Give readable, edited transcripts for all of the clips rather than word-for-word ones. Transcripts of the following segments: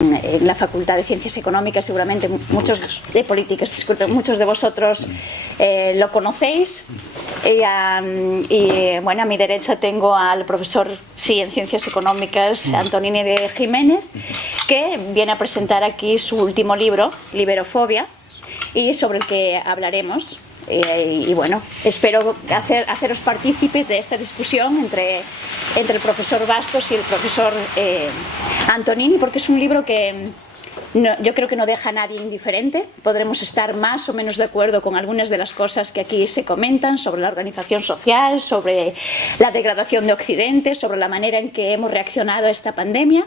en la Facultad de Ciencias Económicas, seguramente muchos de políticas, disculpen, muchos de vosotros lo conocéis. Y bueno, a mi derecha tengo al profesor, sí, en Ciencias Económicas, Antonini de Jiménez, que viene a presentar aquí su último libro, Liberofobia, y sobre el que hablaremos. Y bueno, espero haceros partícipes de esta discusión entre el profesor Bastos y el profesor Antonini, porque es un libro que yo creo que no deja a nadie indiferente. Podremos estar más o menos de acuerdo con algunas de las cosas que aquí se comentan sobre la organización social, sobre la degradación de Occidente, sobre la manera en que hemos reaccionado a esta pandemia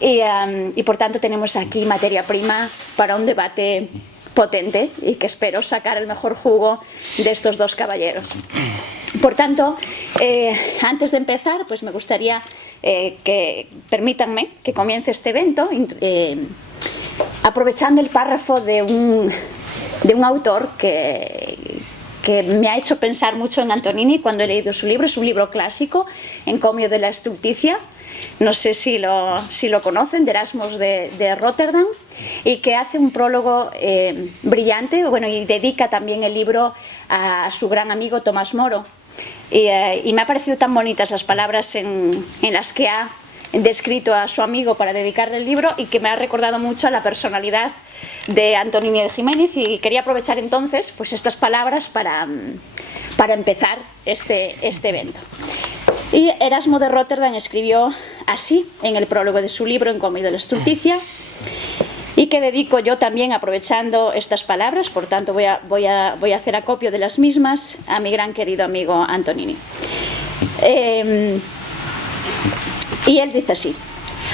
y por tanto tenemos aquí materia prima para un debate potente y que espero sacar el mejor jugo de estos dos caballeros. Por tanto, antes de empezar, pues me gustaría que permítanme que comience este evento aprovechando el párrafo de un autor que me ha hecho pensar mucho en Antonini cuando he leído su libro. Es un libro clásico, Encomio de la Estulticia. No sé si lo conocen, de Erasmus de Rotterdam, y que hace un prólogo brillante, bueno, y dedica también el libro a su gran amigo Tomás Moro. Y me ha parecido tan bonitas las palabras en las que ha descrito a su amigo para dedicarle el libro, y que me ha recordado mucho a la personalidad de Antonini de Jiménez, y quería aprovechar entonces pues estas palabras para empezar este evento. Y Erasmo de Rotterdam escribió así en el prólogo de su libro Encomio de la Estulticia, y que dedico yo también, aprovechando estas palabras, por tanto voy a hacer acopio de las mismas, a mi gran querido amigo Antonini. Y él dice así: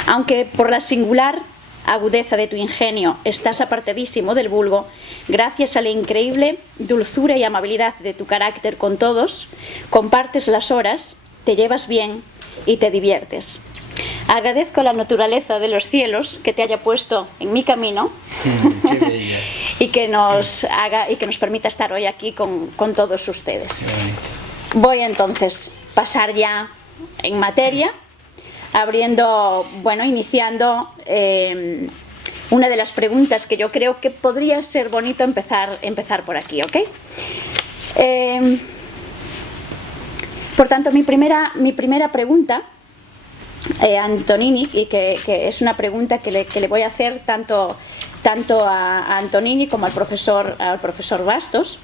aunque por la singular agudeza de tu ingenio estás apartadísimo del vulgo, gracias a la increíble dulzura y amabilidad de tu carácter con todos, compartes las horas, te llevas bien y te diviertes. Agradezco a la naturaleza de los cielos que te haya puesto en mi camino y que nos permita estar hoy aquí con todos ustedes. Voy entonces a pasar ya en materia, iniciando una de las preguntas que yo creo que podría ser bonito empezar por aquí, ¿ok? Por tanto, mi primera pregunta, Antonini, y que es una pregunta que le voy a hacer tanto a Antonini como al profesor Bastos,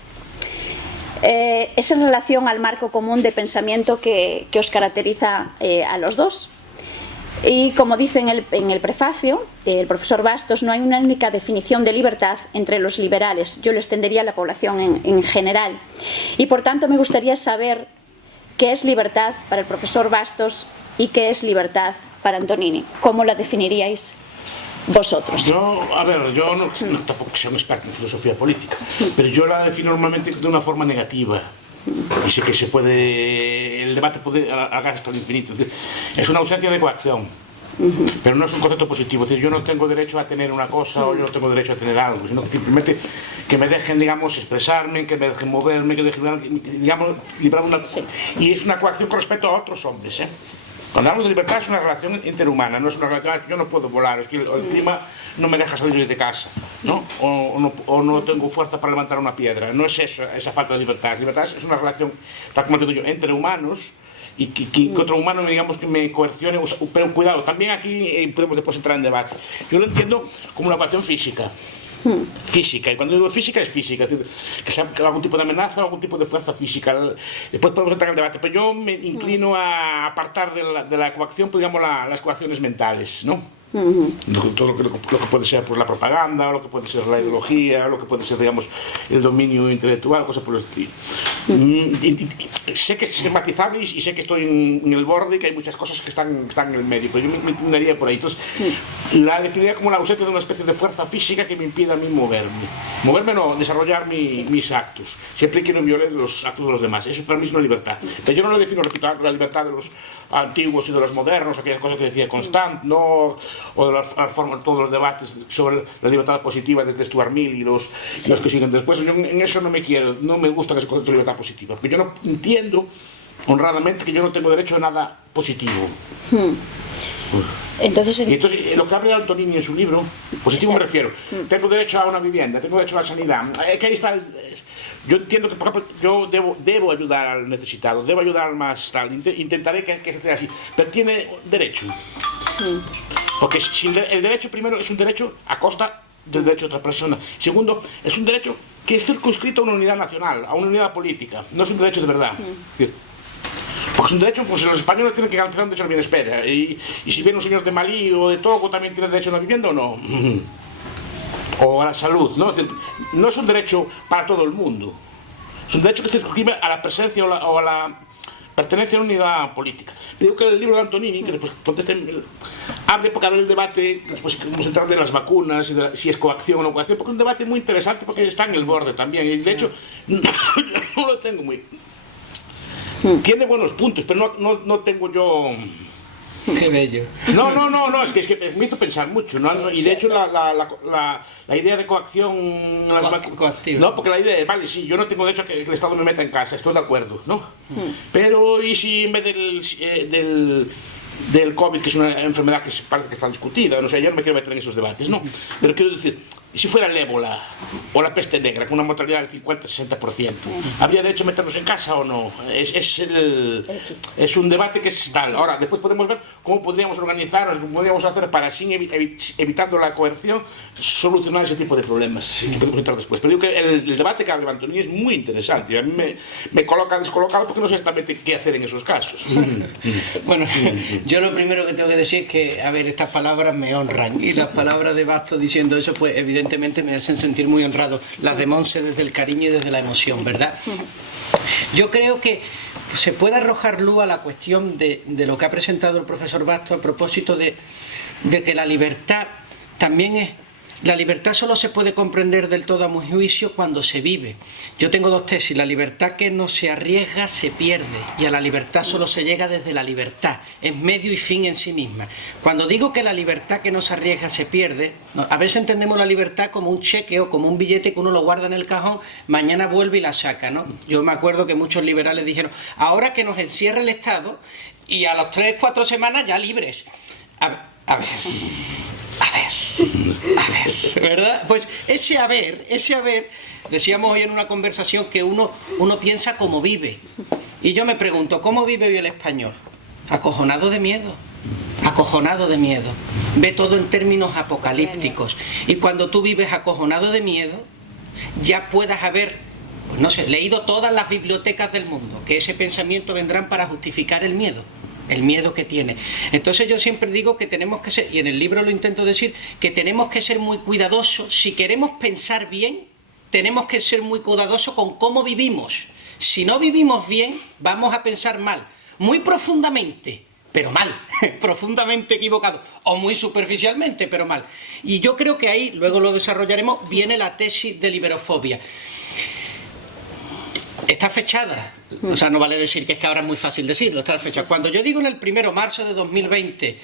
es en relación al marco común de pensamiento que os caracteriza a los dos. Y como dice en el prefacio el profesor Bastos, no hay una única definición de libertad entre los liberales. Yo lo extendería a la población en general. Y por tanto me gustaría saber qué es libertad para el profesor Bastos y qué es libertad para Antonini. ¿Cómo la definiríais vosotros? Yo no tampoco soy un experto en filosofía política, pero yo la defino normalmente de una forma negativa. Y sé que el debate puede alargarse hasta el infinito. Es una ausencia de coacción, pero no es un concepto positivo. Es decir, yo no tengo derecho a tener una cosa o yo no tengo derecho a tener algo, sino que simplemente que me dejen, digamos, expresarme, que me dejen moverme, que dejen, digamos, librar una... Sí. Y es una coacción con respecto a otros hombres, ¿eh? Cuando hablamos de libertad es una relación interhumana, no es una relación que yo no puedo volar, es que el clima no me deja salir de casa, ¿no? O no tengo fuerza para levantar una piedra. No es eso, esa falta de libertad. Libertad es una relación, tal como digo yo, entre humanos, y que otro humano, digamos, que me coercione. Pero cuidado, también aquí podemos después entrar en debate. Yo lo entiendo como una ecuación física. Física, y cuando digo física es física, es decir, que sea algún tipo de amenaza o algún tipo de fuerza física. Después podemos entrar en el debate, pero yo me inclino a apartar de la coacción, pues, digamos, las coacciones mentales, ¿no? Todo lo que puede ser, pues, la propaganda, lo que puede ser la ideología, lo que puede ser, digamos, el dominio intelectual, cosas por el estilo. Sé que es matizable y sé que estoy en el borde y que hay muchas cosas que están en el medio, pero yo me inclinaría por ahí. Entonces, la definiría como la ausencia de una especie de fuerza física que me impide a mí moverme no, desarrollar mis actos, siempre que no viole los actos de los demás. Eso para mí es una libertad, pero yo no lo defino, repito, la libertad de los antiguos y de los modernos, aquellas cosas que decía Constant, ¿no? O de todos los debates sobre la libertad positiva desde Stuart Mill y los que siguen después. Yo en eso no me gusta que se concepto de libertad positiva, pero yo no entiendo honradamente que yo no tengo derecho a nada positivo. Entonces, y entonces lo que habla Antonini en su libro, positivo me refiero, tengo derecho a una vivienda, tengo derecho a la sanidad, que ahí está yo entiendo que, por ejemplo, yo debo ayudar al necesitado, debo ayudar al más tal, intentaré que se sea así, pero tiene derecho. Porque si el derecho, primero, es un derecho a costa del derecho de otra persona. Segundo, es un derecho que es circunscrito a una unidad nacional, a una unidad política, no es un derecho de verdad. Porque es un derecho, pues los españoles tienen que garantizar un derecho a la bienespera. Y si viene un señor de Malí o de Togo, ¿también tiene derecho a una vivienda o no? O a la salud, ¿no? No es un derecho para todo el mundo. Es un derecho que se circunscribe a la presencia o a la pertenencia a una unidad política. Digo que el libro de Antonini, que después abre porque abre el debate, después vamos a entrar de las vacunas, y de si es coacción o no coacción, porque es un debate muy interesante porque está en el borde también. Y de hecho, no lo tengo muy... Tiene buenos puntos, pero no tengo yo... Qué bello. No, es que me hizo pensar mucho, ¿no? Y de hecho la idea de coacción... Coactiva. No, porque la idea es, vale, sí, yo no tengo derecho a que el Estado me meta en casa, estoy de acuerdo, ¿no? Pero, ¿y si en vez del COVID, que es una enfermedad que parece que está discutida, no sé, yo no me quiero meter en esos debates, ¿no? Pero quiero decir, ¿y si fuera el ébola o la peste negra, con una mortalidad del 50-60%? ¿Habría derecho a meternos en casa o no? Es un debate que es tal. Ahora, después podemos ver cómo podríamos organizarnos, cómo podríamos hacer para, evitando la coerción, solucionar ese tipo de problemas. Y podemos entrar después. Pero digo que el debate que abre Antonini es muy interesante. A mí me coloca descolocado porque no sé exactamente qué hacer en esos casos. Bueno, yo lo primero que tengo que decir es que, a ver, estas palabras me honran. Y las palabras de Bastos diciendo eso, pues evidentemente me hacen sentir muy honrado. Las de Monse desde el cariño y desde la emoción, ¿verdad? Yo creo que se puede arrojar luz a la cuestión de lo que ha presentado el profesor Bastos a propósito de que la libertad también es... La libertad solo se puede comprender del todo a mi juicio cuando se vive. Yo tengo dos tesis: la libertad que no se arriesga se pierde, y a la libertad solo se llega desde la libertad, es medio y fin en sí misma. Cuando digo que la libertad que no se arriesga se pierde, a veces entendemos la libertad como un cheque o como un billete que uno lo guarda en el cajón, mañana vuelve y la saca, ¿no? Yo me acuerdo que muchos liberales dijeron, ahora que nos encierra el Estado y a las 3-4 semanas ya libres. A ver, ¿verdad? Pues ese haber, decíamos hoy en una conversación que uno piensa cómo vive. Y yo me pregunto, ¿cómo vive hoy el español? Acojonado de miedo. Ve todo en términos apocalípticos. Y cuando tú vives acojonado de miedo, ya puedas haber, pues no sé, leído todas las bibliotecas del mundo, que ese pensamiento vendrán para justificar el miedo que tiene. Entonces yo siempre digo que tenemos que ser, y en el libro lo intento decir, que tenemos que ser muy cuidadosos. Si queremos pensar bien, tenemos que ser muy cuidadosos con cómo vivimos. Si no vivimos bien, vamos a pensar mal, muy profundamente, pero mal, profundamente equivocado, o muy superficialmente, pero mal. Y yo creo que ahí, luego lo desarrollaremos, viene la tesis de liberofobia. Está fechada, o sea, no vale decir que es que ahora es muy fácil decirlo, está fechada. Cuando yo digo en el 1 de marzo de 2020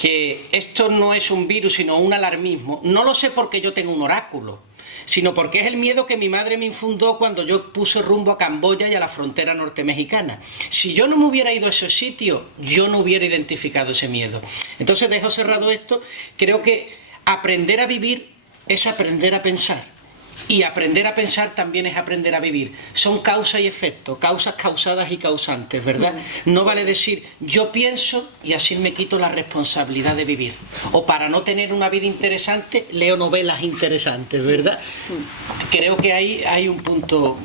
que esto no es un virus sino un alarmismo, no lo sé porque yo tengo un oráculo, sino porque es el miedo que mi madre me infundó cuando yo puse rumbo a Camboya y a la frontera norte mexicana. Si yo no me hubiera ido a esos sitios, yo no hubiera identificado ese miedo. Entonces dejo cerrado esto. Creo que aprender a vivir es aprender a pensar. Y aprender a pensar también es aprender a vivir. Son causa y efecto, causas causadas y causantes, ¿verdad? No vale decir, yo pienso y así me quito la responsabilidad de vivir. O para no tener una vida interesante, leo novelas interesantes, ¿verdad? Creo que ahí hay un punto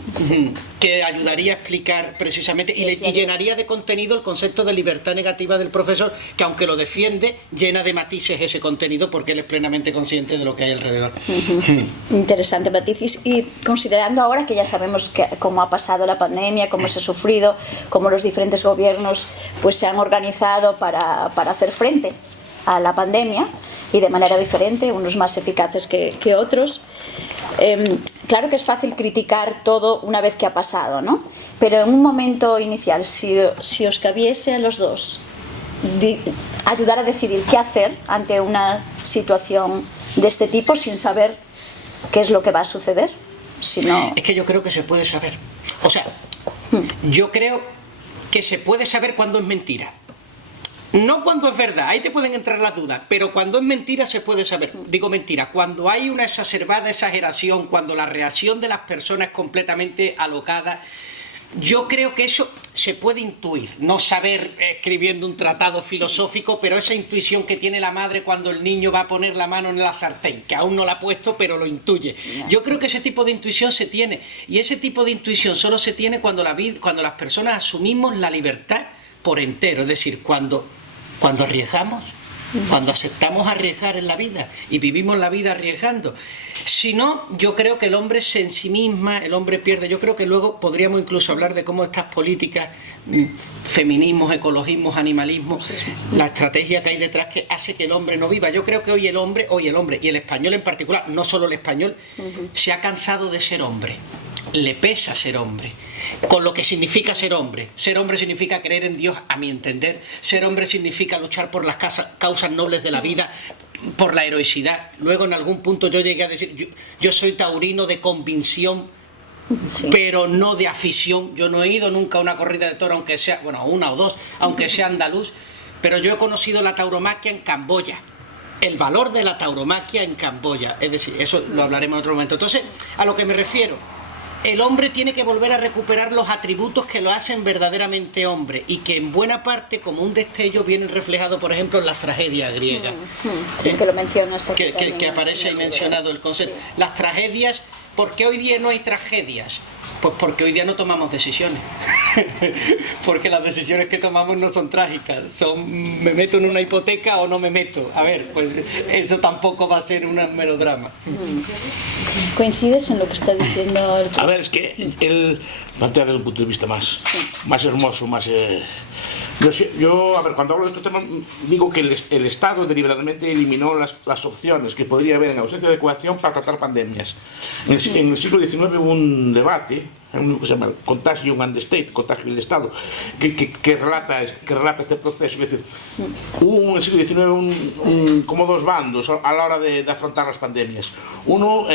que ayudaría a explicar precisamente y llenaría de contenido el concepto de libertad negativa del profesor, que aunque lo defiende, llena de matices ese contenido porque él es plenamente consciente de lo que hay alrededor. Interesante matices. Y considerando ahora que ya sabemos cómo ha pasado la pandemia, cómo se ha sufrido, cómo los diferentes gobiernos pues se han organizado para hacer frente a la pandemia y de manera diferente, unos más eficaces que otros. Claro que es fácil criticar todo una vez que ha pasado, ¿no? Pero en un momento inicial, si os cabiese a los dos ayudar a decidir qué hacer ante una situación de este tipo sin saber qué es lo que va a suceder, si no... Es que yo creo que se puede saber. O sea, yo creo que se puede saber cuándo es mentira. No cuando es verdad, ahí te pueden entrar las dudas, pero cuando es mentira se puede saber. Digo mentira, cuando hay una exacerbada exageración, cuando la reacción de las personas es completamente alocada, yo creo que eso se puede intuir, no saber escribiendo un tratado filosófico, pero esa intuición que tiene la madre cuando el niño va a poner la mano en la sartén, que aún no la ha puesto, pero lo intuye. Yo creo que ese tipo de intuición se tiene, y ese tipo de intuición solo se tiene cuando las personas asumimos la libertad por entero, es decir, cuando arriesgamos, cuando aceptamos arriesgar en la vida y vivimos la vida arriesgando. Si no, yo creo que el hombre se ensimisma, el hombre pierde. Yo creo que luego podríamos incluso hablar de cómo estas políticas, feminismos, ecologismos, animalismos, la estrategia que hay detrás que hace que el hombre no viva. Yo creo que hoy el hombre y el español en particular, no solo el español, se ha cansado de ser hombre. Le pesa ser hombre, con lo que significa ser hombre. Ser hombre significa creer en Dios, a mi entender. Ser hombre significa luchar por las causas nobles de la vida, por la heroicidad. Luego en algún punto yo llegué a decir, yo soy taurino de convicción, sí, pero no de afición. Yo no he ido nunca a una corrida de toro, aunque sea, bueno, una o dos, aunque sea andaluz, pero yo he conocido la tauromaquia en Camboya. El valor de la tauromaquia en Camboya, es decir, eso lo hablaremos en otro momento. Entonces, a lo que me refiero, el hombre tiene que volver a recuperar los atributos que lo hacen verdaderamente hombre y que en buena parte, como un destello, vienen reflejados, por ejemplo, en las tragedias griegas. Sí, que lo mencionas aquí. Que aparece ahí mencionado el concepto. Sí. Las tragedias, ¿por qué hoy día no hay tragedias? Pues porque hoy día no tomamos decisiones. Porque las decisiones que tomamos no son trágicas. Son, ¿me meto en una hipoteca o no me meto? A ver, pues eso tampoco va a ser un melodrama. ¿Coincides en lo que está diciendo el... A ver, es que él plantea desde un punto de vista más, sí, más hermoso, más... Yo, a ver, cuando hablo de estos temas, digo que el Estado deliberadamente eliminó las opciones que podría haber en ausencia de adecuación para tratar pandemias. En el siglo XIX hubo un debate, un libro que se llama Contagion and the State, Contagio y el Estado, que relata este proceso. Es decir, hubo en el siglo XIX como dos bandos a la hora de afrontar las pandemias. Uno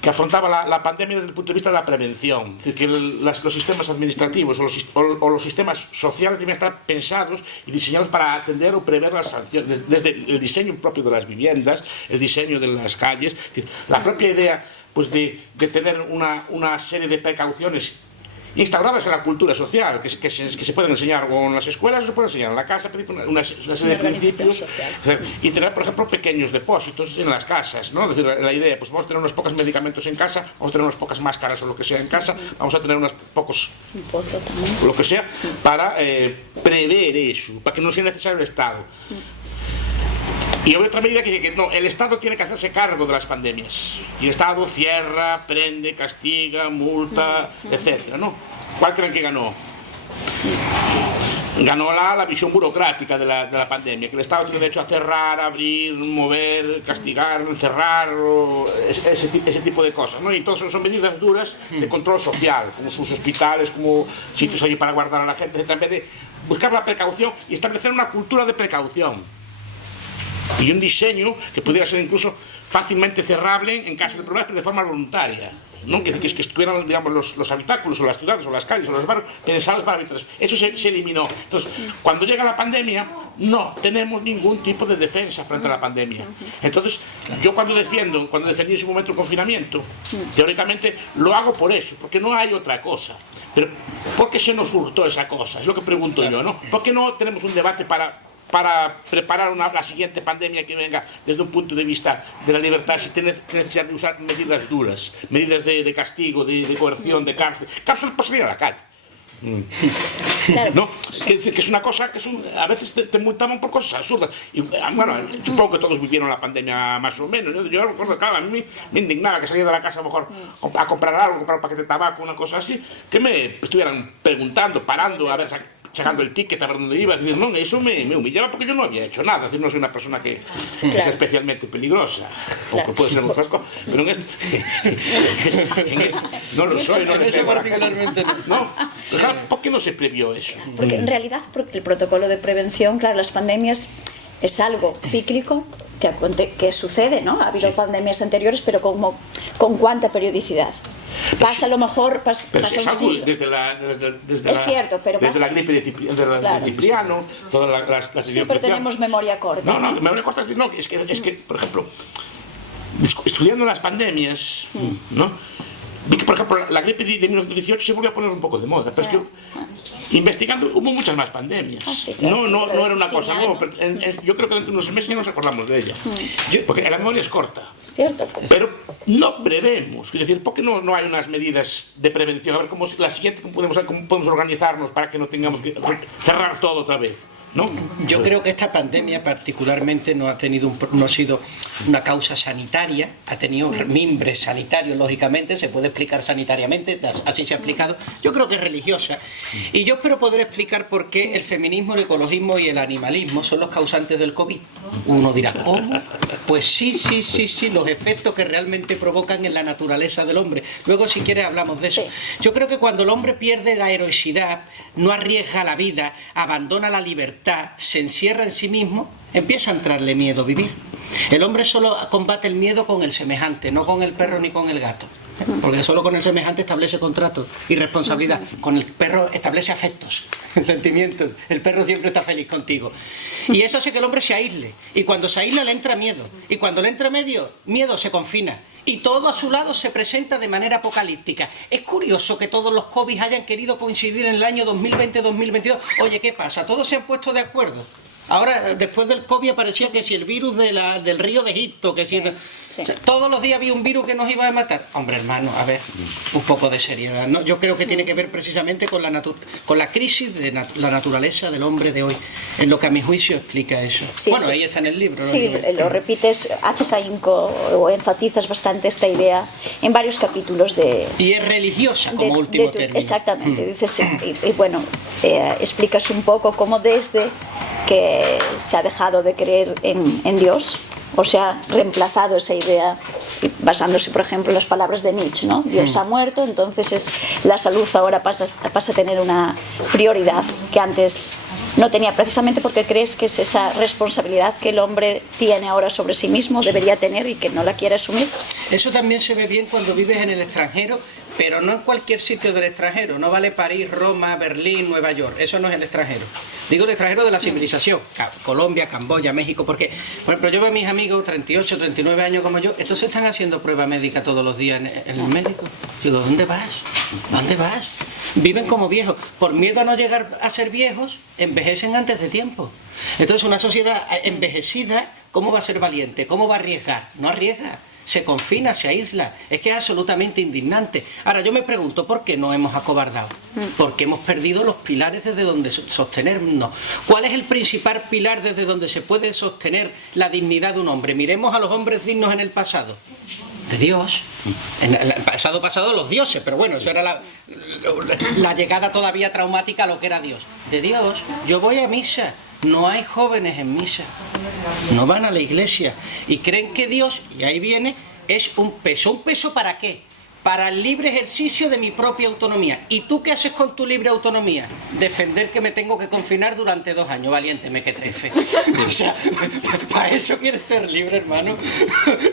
que afrontaba la pandemia desde el punto de vista de la prevención, es decir, que los sistemas administrativos o los sistemas sociales deben estar pensados y diseñados para atender o prever las sanciones, desde el diseño propio de las viviendas, el diseño de las calles, es decir, la propia idea pues, de tener una serie de precauciones instauradas en la cultura social, que se pueden enseñar o en las escuelas o se pueden enseñar en la casa, una serie de principios, y tener, por ejemplo, pequeños depósitos en las casas, ¿no? Es decir, la idea, pues vamos a tener unos pocos medicamentos en casa, vamos a tener unas pocas máscaras o lo que sea en casa, vamos a tener unos pocos, lo que sea, para prever eso, para que no sea necesario el Estado. Y hay otra medida que dice que no, el Estado tiene que hacerse cargo de las pandemias. Y el Estado cierra, prende, castiga, multa, etcétera, ¿no? ¿Cuál creen que ganó? Ganó la visión burocrática de la pandemia, que el Estado tiene derecho a cerrar, abrir, mover, castigar, encerrar, ese tipo de cosas, ¿no? Y todas son medidas duras de control social, como sus hospitales, como sitios allí para guardar a la gente, etc. En vez de buscar la precaución y establecer una cultura de precaución. Y un diseño que pudiera ser incluso fácilmente cerrable en caso de problemas, pero de forma voluntaria, ¿no? Que estuvieran, digamos, los habitáculos o las ciudades o las calles o los barrios pensados para habitar. Eso se eliminó. Entonces, cuando llega la pandemia, no tenemos ningún tipo de defensa frente a la pandemia. Entonces, yo cuando defendí en su momento el confinamiento, teóricamente lo hago por eso, porque no hay otra cosa. Pero, ¿por qué se nos hurtó esa cosa? Es lo que pregunto yo, ¿no? ¿Por qué no tenemos un debate para preparar la siguiente pandemia que venga desde un punto de vista de la libertad, si tiene necesidad de usar medidas duras, medidas de castigo, de coerción, de cárcel por salir a la calle? Claro. ¿No? Que es una cosa que a veces te multaban por cosas absurdas. Y, bueno, supongo que todos vivieron la pandemia más o menos, ¿no? Yo recuerdo, claro, a mí me indignaba que salía de la casa a lo mejor a comprar algo, comprar un paquete de tabaco, una cosa así, que me estuvieran preguntando, parando, a ver, sacando el ticket a ver dónde iba, es decir, no, eso me humillaba porque yo no había hecho nada, es decir, no soy una persona que es especialmente peligrosa, o que puede ser muchas cosas, pero en esto no lo soy, no le tengo particularmente, ¿no? ¿Por qué no se previó eso? Porque en realidad el protocolo de prevención, claro, las pandemias es algo cíclico que sucede, ¿no? Ha habido pandemias anteriores, pero ¿con cuánta periodicidad? Pasa a lo mejor, Pero pasa si es un algo siglo. desde Cierto, pero desde pasa- la gripe de Cipriano, todas las Siempre tenemos memoria corta. No, memoria corta, no, es que, por ejemplo, estudiando las pandemias, ¿no? Vi que, por ejemplo, la gripe de 1918 se volvió a poner un poco de moda, pero es que investigando hubo muchas más pandemias. Sí, claro, No era una cosa Justiniano. nueva, pero yo creo que dentro de unos meses ya nos acordamos de ella. Porque la memoria es corta. Es cierto. Pues. Pero no prevemos, es decir, ¿por qué no hay unas medidas de prevención? A ver cómo la siguiente, cómo podemos organizarnos para que no tengamos que cerrar todo otra vez, ¿no? Yo creo que esta pandemia particularmente no ha sido una causa sanitaria, ha tenido mimbres sanitarios, lógicamente, se puede explicar sanitariamente, así se ha explicado. Yo creo que es religiosa. Y yo espero poder explicar por qué el feminismo, el ecologismo y el animalismo son los causantes del COVID. Uno dirá, ¿cómo? Pues sí, los efectos que realmente provocan en la naturaleza del hombre. Luego, si quieres, hablamos de eso. Yo creo que cuando el hombre pierde la heroicidad, no arriesga la vida, abandona la libertad, se encierra en sí mismo, empieza a entrarle miedo a vivir. El hombre solo combate el miedo con el semejante, no con el perro ni con el gato. Porque solo con el semejante establece contrato y responsabilidad. Con el perro establece afectos, sentimientos. El perro siempre está feliz contigo. Y eso hace que el hombre se aísle. Y cuando se aísla le entra miedo. Y cuando le entra miedo se confina. Y todo a su lado se presenta de manera apocalíptica. Es curioso que todos los COVID hayan querido coincidir en el año 2020-2022. Oye, ¿qué pasa? ¿Todos se han puesto de acuerdo? Ahora, después del COVID aparecía que si el virus del río de Egipto, que si... Sí. O sea, todos los días había un virus que nos iba a matar. Hombre, hermano, a ver, un poco de seriedad, ¿no? Yo creo que tiene que ver precisamente con la crisis de la naturaleza del hombre de hoy. Es lo que a mi juicio explica eso. Sí, bueno, sí. ahí está en el libro. Sí, ¿no? lo repites, haces ahínco o enfatizas bastante esta idea en varios capítulos de... Y es religiosa como último término. Exactamente, dices, y bueno, explicas un poco cómo desde que se ha dejado de creer en Dios, o se ha reemplazado esa idea basándose, por ejemplo, en las palabras de Nietzsche, ¿no? Dios ha muerto, entonces la salud ahora pasa a tener una prioridad que antes no tenía, precisamente porque crees que es esa responsabilidad que el hombre tiene ahora sobre sí mismo, debería tener y que no la quiere asumir. Eso también se ve bien cuando vives en el extranjero, pero no en cualquier sitio del extranjero. No vale París, Roma, Berlín, Nueva York. Eso no es el extranjero. Digo el extranjero de la civilización. Colombia, Camboya, México. Porque, por ejemplo, yo veo a mis amigos, 38, 39 años como yo, estos están haciendo prueba médica todos los días en el médico. Digo, ¿dónde vas? ¿Dónde vas? Viven como viejos. Por miedo a no llegar a ser viejos, envejecen antes de tiempo. Entonces, una sociedad envejecida, ¿cómo va a ser valiente? ¿Cómo va a arriesgar? No arriesga. Se confina, se aísla. Es que es absolutamente indignante. Ahora, yo me pregunto, ¿por qué no hemos acobardado? Porque hemos perdido los pilares desde donde sostenernos. ¿Cuál es el principal pilar desde donde se puede sostener la dignidad de un hombre? Miremos a los hombres dignos en el pasado. De Dios. En el pasado los dioses, pero bueno, eso era la llegada todavía traumática a lo que era Dios. De Dios. Yo voy a misa. No hay jóvenes en misa, no van a la iglesia y creen que Dios, y ahí viene, es un peso. ¿Un peso para qué? Para el libre ejercicio de mi propia autonomía. ¿Y tú qué haces con tu libre autonomía? Defender que me tengo que confinar durante 2 años. Valiente, me que trefe. O sea, para eso quieres ser libre, hermano.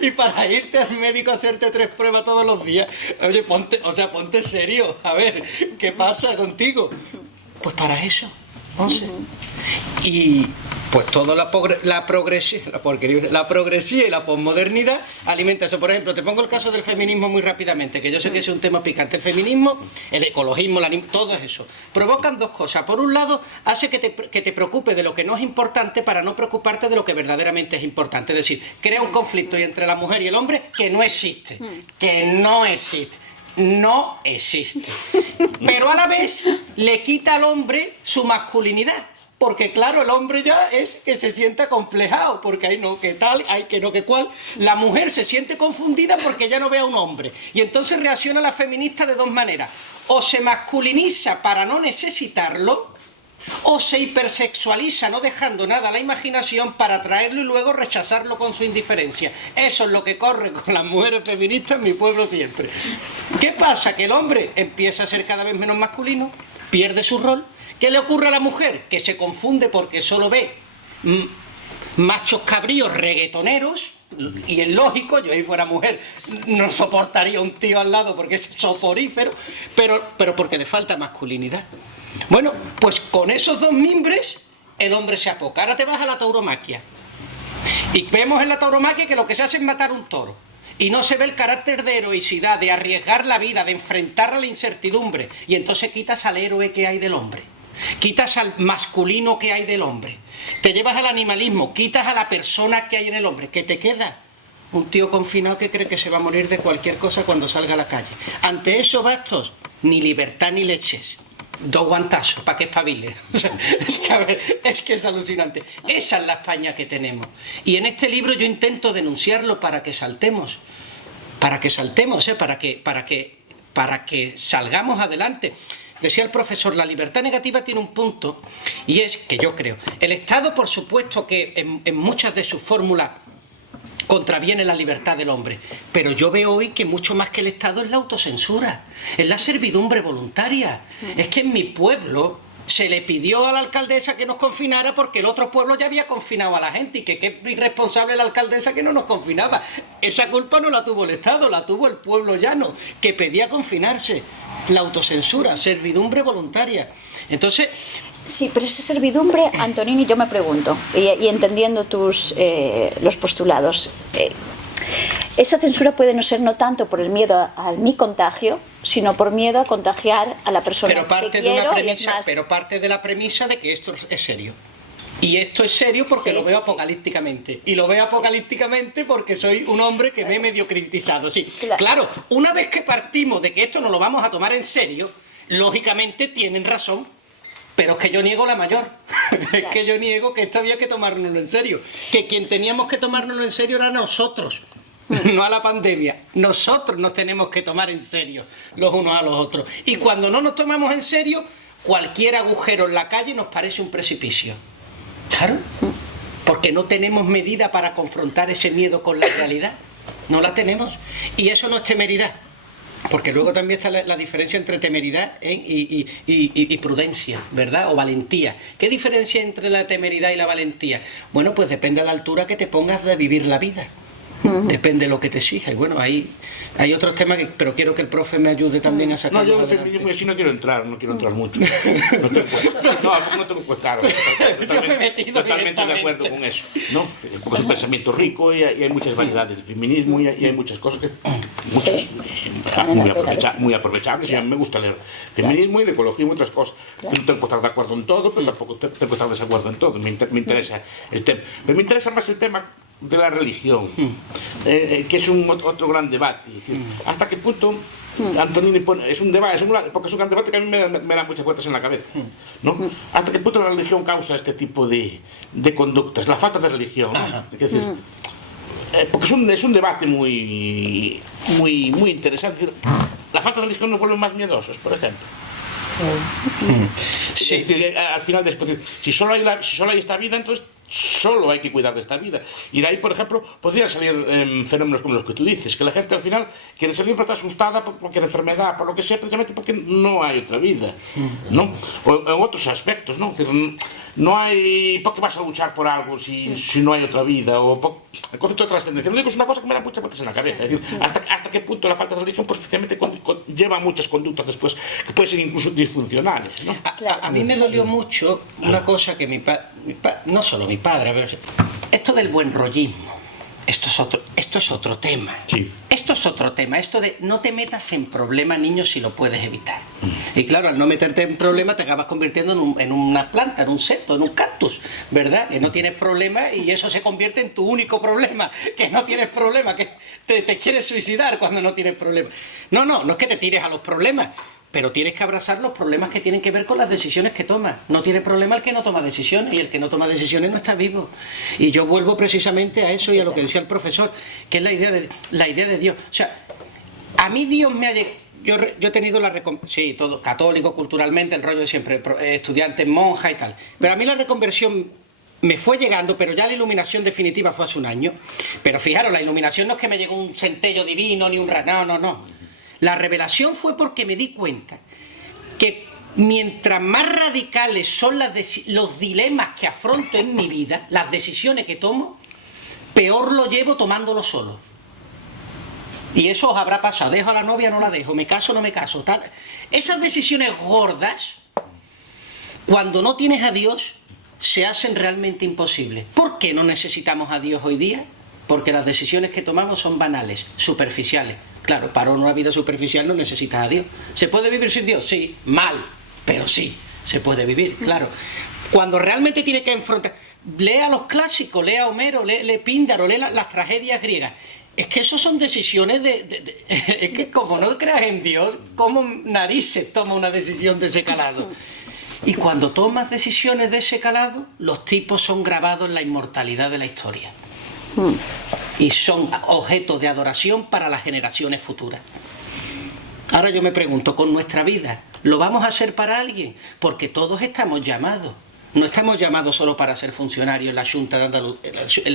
Y para irte al médico a hacerte 3 pruebas todos los días. Oye, ponte serio. A ver, ¿qué pasa contigo? Pues para eso. Y pues toda la progresía y la posmodernidad alimenta eso. Por ejemplo, te pongo el caso del feminismo muy rápidamente, que yo sé que es un tema picante. El feminismo, el ecologismo, todo es eso. Provocan 2 cosas. Por un lado, hace que te preocupes de lo que no es importante para no preocuparte de lo que verdaderamente es importante. Es decir, crea un conflicto entre la mujer y el hombre que no existe. Que no existe. No existe. Pero a la vez le quita al hombre su masculinidad. Porque claro, el hombre ya es que se siente acomplejado, porque hay no que tal, hay que no que cual. La mujer se siente confundida porque ya no ve a un hombre. Y entonces reacciona la feminista de 2 maneras. O se masculiniza para no necesitarlo, o se hipersexualiza no dejando nada a la imaginación para atraerlo y luego rechazarlo con su indiferencia. Eso es lo que corre con las mujeres feministas en mi pueblo siempre. ¿Qué pasa? Que el hombre empieza a ser cada vez menos masculino, pierde su rol. ¿Qué le ocurre a la mujer? Que se confunde porque solo ve machos cabríos reggaetoneros y es lógico, yo si fuera mujer no soportaría un tío al lado porque es soporífero, pero porque le falta masculinidad. Bueno, pues con esos dos mimbres el hombre se apoca. Ahora te vas a la tauromaquia y vemos en la tauromaquia que lo que se hace es matar un toro y no se ve el carácter de heroicidad, de arriesgar la vida, de enfrentar a la incertidumbre, y entonces quitas al héroe que hay del hombre, quitas al masculino que hay del hombre, te llevas al animalismo, quitas a la persona que hay en el hombre. ¿Qué te queda? Un tío confinado que cree que se va a morir de cualquier cosa cuando salga a la calle. Ante esos bastos, ni libertad ni leches. 2 guantazos para que espabile. O sea, es que es alucinante. Esa es la España que tenemos. Y en este libro yo intento denunciarlo para que saltemos. Para que saltemos, para que salgamos adelante. Decía el profesor, la libertad negativa tiene un punto, y es que yo creo, el Estado, por supuesto que en muchas de sus fórmulas contraviene la libertad del hombre, pero yo veo hoy que mucho más que el Estado es la autocensura, es la servidumbre voluntaria. Es que en mi pueblo se le pidió a la alcaldesa que nos confinara porque el otro pueblo ya había confinado a la gente, y que qué irresponsable la alcaldesa que no nos confinaba. Esa culpa no la tuvo el Estado, la tuvo el pueblo llano, que pedía confinarse. La autocensura, servidumbre voluntaria. Entonces... Sí, pero esa servidumbre, Antonini, yo me pregunto, y entendiendo los postulados, esa censura puede no ser no tanto por el miedo a mi contagio, sino por miedo a contagiar a la persona que quiero. Pero parte de la premisa de que esto es serio. Y esto es serio porque lo veo apocalípticamente. Y lo veo apocalípticamente porque soy un hombre que me he medio criticado. Sí, claro, una vez que partimos de que esto no lo vamos a tomar en serio, lógicamente tienen razón. Pero es que yo niego la mayor. Es que yo niego que esto había que tomárnoslo en serio. Que quien teníamos que tomárnoslo en serio era nosotros. No a la pandemia. Nosotros nos tenemos que tomar en serio los unos a los otros. Y cuando no nos tomamos en serio, cualquier agujero en la calle nos parece un precipicio. Claro, porque no tenemos medida para confrontar ese miedo con la realidad. No la tenemos. Y eso no es temeridad. Porque luego también está la diferencia entre temeridad y prudencia, ¿verdad? O valentía. ¿Qué diferencia entre la temeridad y la valentía? Bueno, pues depende de la altura que te pongas de vivir la vida. Depende de lo que te exija. Y bueno, hay otros temas, pero quiero que el profe me ayude también a sacarlo. No, yo sí no quiero entrar mucho. No tengo que estar totalmente de acuerdo con eso, ¿no? Porque es un pensamiento rico y hay muchas variedades del feminismo y hay muchas cosas que muy aprovechables. Y a mí me gusta leer feminismo y de ecología y otras cosas. Yo no tengo que estar de acuerdo en todo, pero tampoco tengo que estar de desacuerdo en todo. Me interesa el tema. Pero me interesa más el tema de la religión, que es otro gran debate. Es decir, ¿hasta qué punto Antonini pone, es un debate, porque es un gran debate que a mí me da muchas vueltas en la cabeza, ¿no? ¿Hasta qué punto la religión causa este tipo de conductas? La falta de religión, ¿no? Es decir, porque es un debate muy interesante. La falta de religión nos vuelve más miedosos, por ejemplo. Sí. Es decir, al final, después, si solo hay esta vida, entonces solo hay que cuidar de esta vida. Y de ahí, por ejemplo, podrían salir fenómenos como los que tú dices, que la gente al final quiere salir pero está asustada porque la enfermedad, por lo que sea, precisamente porque no hay otra vida, ¿no? O en otros aspectos, ¿no? Es decir, no hay... ¿Por qué vas a luchar por algo si no hay otra vida? El concepto de trascendencia. Lo digo, es una cosa que me da muchas vueltas en la cabeza. Es decir, ¿hasta qué punto la falta de religión precisamente lleva muchas conductas después que pueden ser incluso disfuncionales, ¿no? A mí me dolió mucho una cosa que no solo mi padre, pero esto del buen rollismo, esto es otro tema. Sí. Esto es otro tema, esto de no te metas en problemas, niños, si lo puedes evitar. Y claro, al no meterte en problemas te acabas convirtiendo en una planta, en un seto, en un cactus, ¿verdad? Que no tienes problema y eso se convierte en tu único problema, que no tienes problema, que te quieres suicidar cuando no tienes problema. No es que te tires a los problemas, pero tienes que abrazar los problemas que tienen que ver con las decisiones que tomas. No tiene problema el que no toma decisiones, y el que no toma decisiones no está vivo. Y yo vuelvo precisamente a eso y a lo que decía el profesor, que es la idea de Dios. O sea, a mí Dios me ha llegado... Yo he tenido sí, todo católico, culturalmente, el rollo de siempre, estudiante, monja y tal. Pero a mí la reconversión me fue llegando, pero ya la iluminación definitiva fue hace un año. Pero fijaros, la iluminación no es que me llegó un centello divino ni un... No. La revelación fue porque me di cuenta que mientras más radicales son los dilemas que afronto en mi vida, las decisiones que tomo, peor lo llevo tomándolo solo. Y eso os habrá pasado, dejo a la novia, no la dejo, me caso, no me caso, tal. Esas decisiones gordas, cuando no tienes a Dios, se hacen realmente imposibles. ¿Por qué no necesitamos a Dios hoy día? Porque las decisiones que tomamos son banales, superficiales. Claro, para una vida superficial no necesitas a Dios. ¿Se puede vivir sin Dios? Sí, mal, pero sí, se puede vivir, claro. Cuando realmente tiene que enfrentar, lea los clásicos, lea Homero, lee Píndaro, lee las tragedias griegas. Es que eso son decisiones es que como no creas en Dios, ¿cómo narices toma una decisión de ese calado? Y cuando tomas decisiones de ese calado, los tipos son grabados en la inmortalidad de la historia. Y son objetos de adoración para las generaciones futuras. Ahora yo me pregunto, con nuestra vida, ¿lo vamos a hacer para alguien? Porque todos estamos llamados. No estamos llamados solo para ser funcionarios en la Xunta de Andalucía, en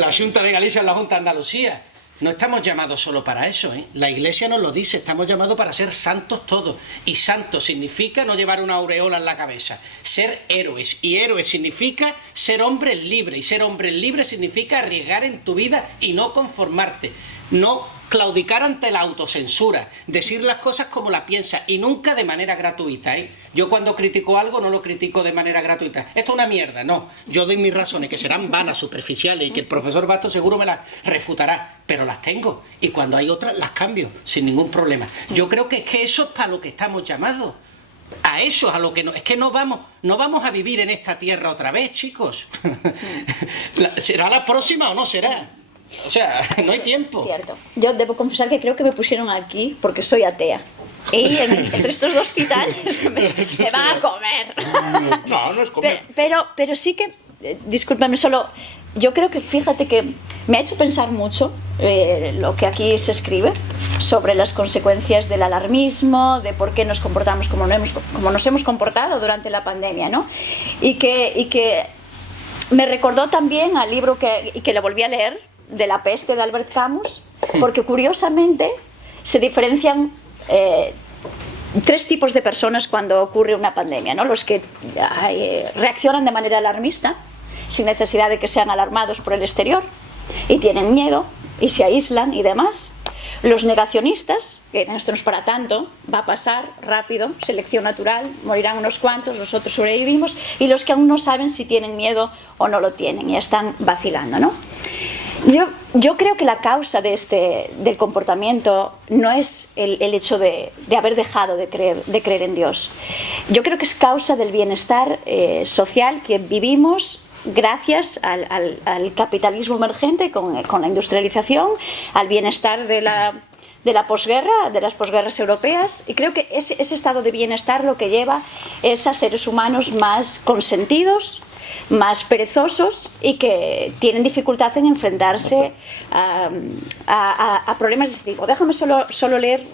la Xunta de Galicia, en la Junta de Andalucía. No estamos llamados solo para eso, ¿eh? La Iglesia nos lo dice, estamos llamados para ser santos todos. Y santo significa no llevar una aureola en la cabeza, ser héroes. Y héroes significa ser hombres libres. Y ser hombres libres significa arriesgar en tu vida y no conformarte. No claudicar ante la autocensura, decir las cosas como las piensas y nunca de manera gratuita, ¿eh? Yo cuando critico algo no lo critico de manera gratuita. Esto es una mierda, no. Yo doy mis razones, que serán vanas, superficiales, y que el profesor Bastos seguro me las refutará, pero las tengo. Y cuando hay otras, las cambio, sin ningún problema. Yo creo que es que eso es para lo que estamos llamados. A eso es a lo que no... Es que no vamos a vivir en esta tierra otra vez, chicos. ¿Será la próxima o no será? O sea, no hay tiempo. Cierto. Yo debo confesar que creo que me pusieron aquí porque soy atea. Y entre estos dos titanes me van a comer. No, no es comer. Pero sí que, discúlpame, solo, yo creo que, fíjate que me ha hecho pensar mucho lo que aquí se escribe sobre las consecuencias del alarmismo, de por qué nos comportamos como nos hemos comportado durante la pandemia, ¿no? Y que me recordó también al libro que lo volví a leer, de La peste de Albert Camus, porque curiosamente se diferencian tres tipos de personas cuando ocurre una pandemia, ¿no? Los que reaccionan de manera alarmista, sin necesidad de que sean alarmados por el exterior, y tienen miedo, y se aíslan y demás. Los negacionistas, que esto no es para tanto, va a pasar rápido, selección natural, morirán unos cuantos, los otros sobrevivimos, y los que aún no saben si tienen miedo o no lo tienen, y están vacilando, ¿no? Yo creo que la causa del comportamiento no es el hecho de haber dejado de creer en Dios. Yo creo que es causa del bienestar social que vivimos gracias al capitalismo emergente con la industrialización, al bienestar de la posguerra, de las posguerras europeas, y creo que ese estado de bienestar lo que lleva es a seres humanos más consentidos, más perezosos y que tienen dificultad en enfrentarse a problemas de este tipo. Déjame solo leer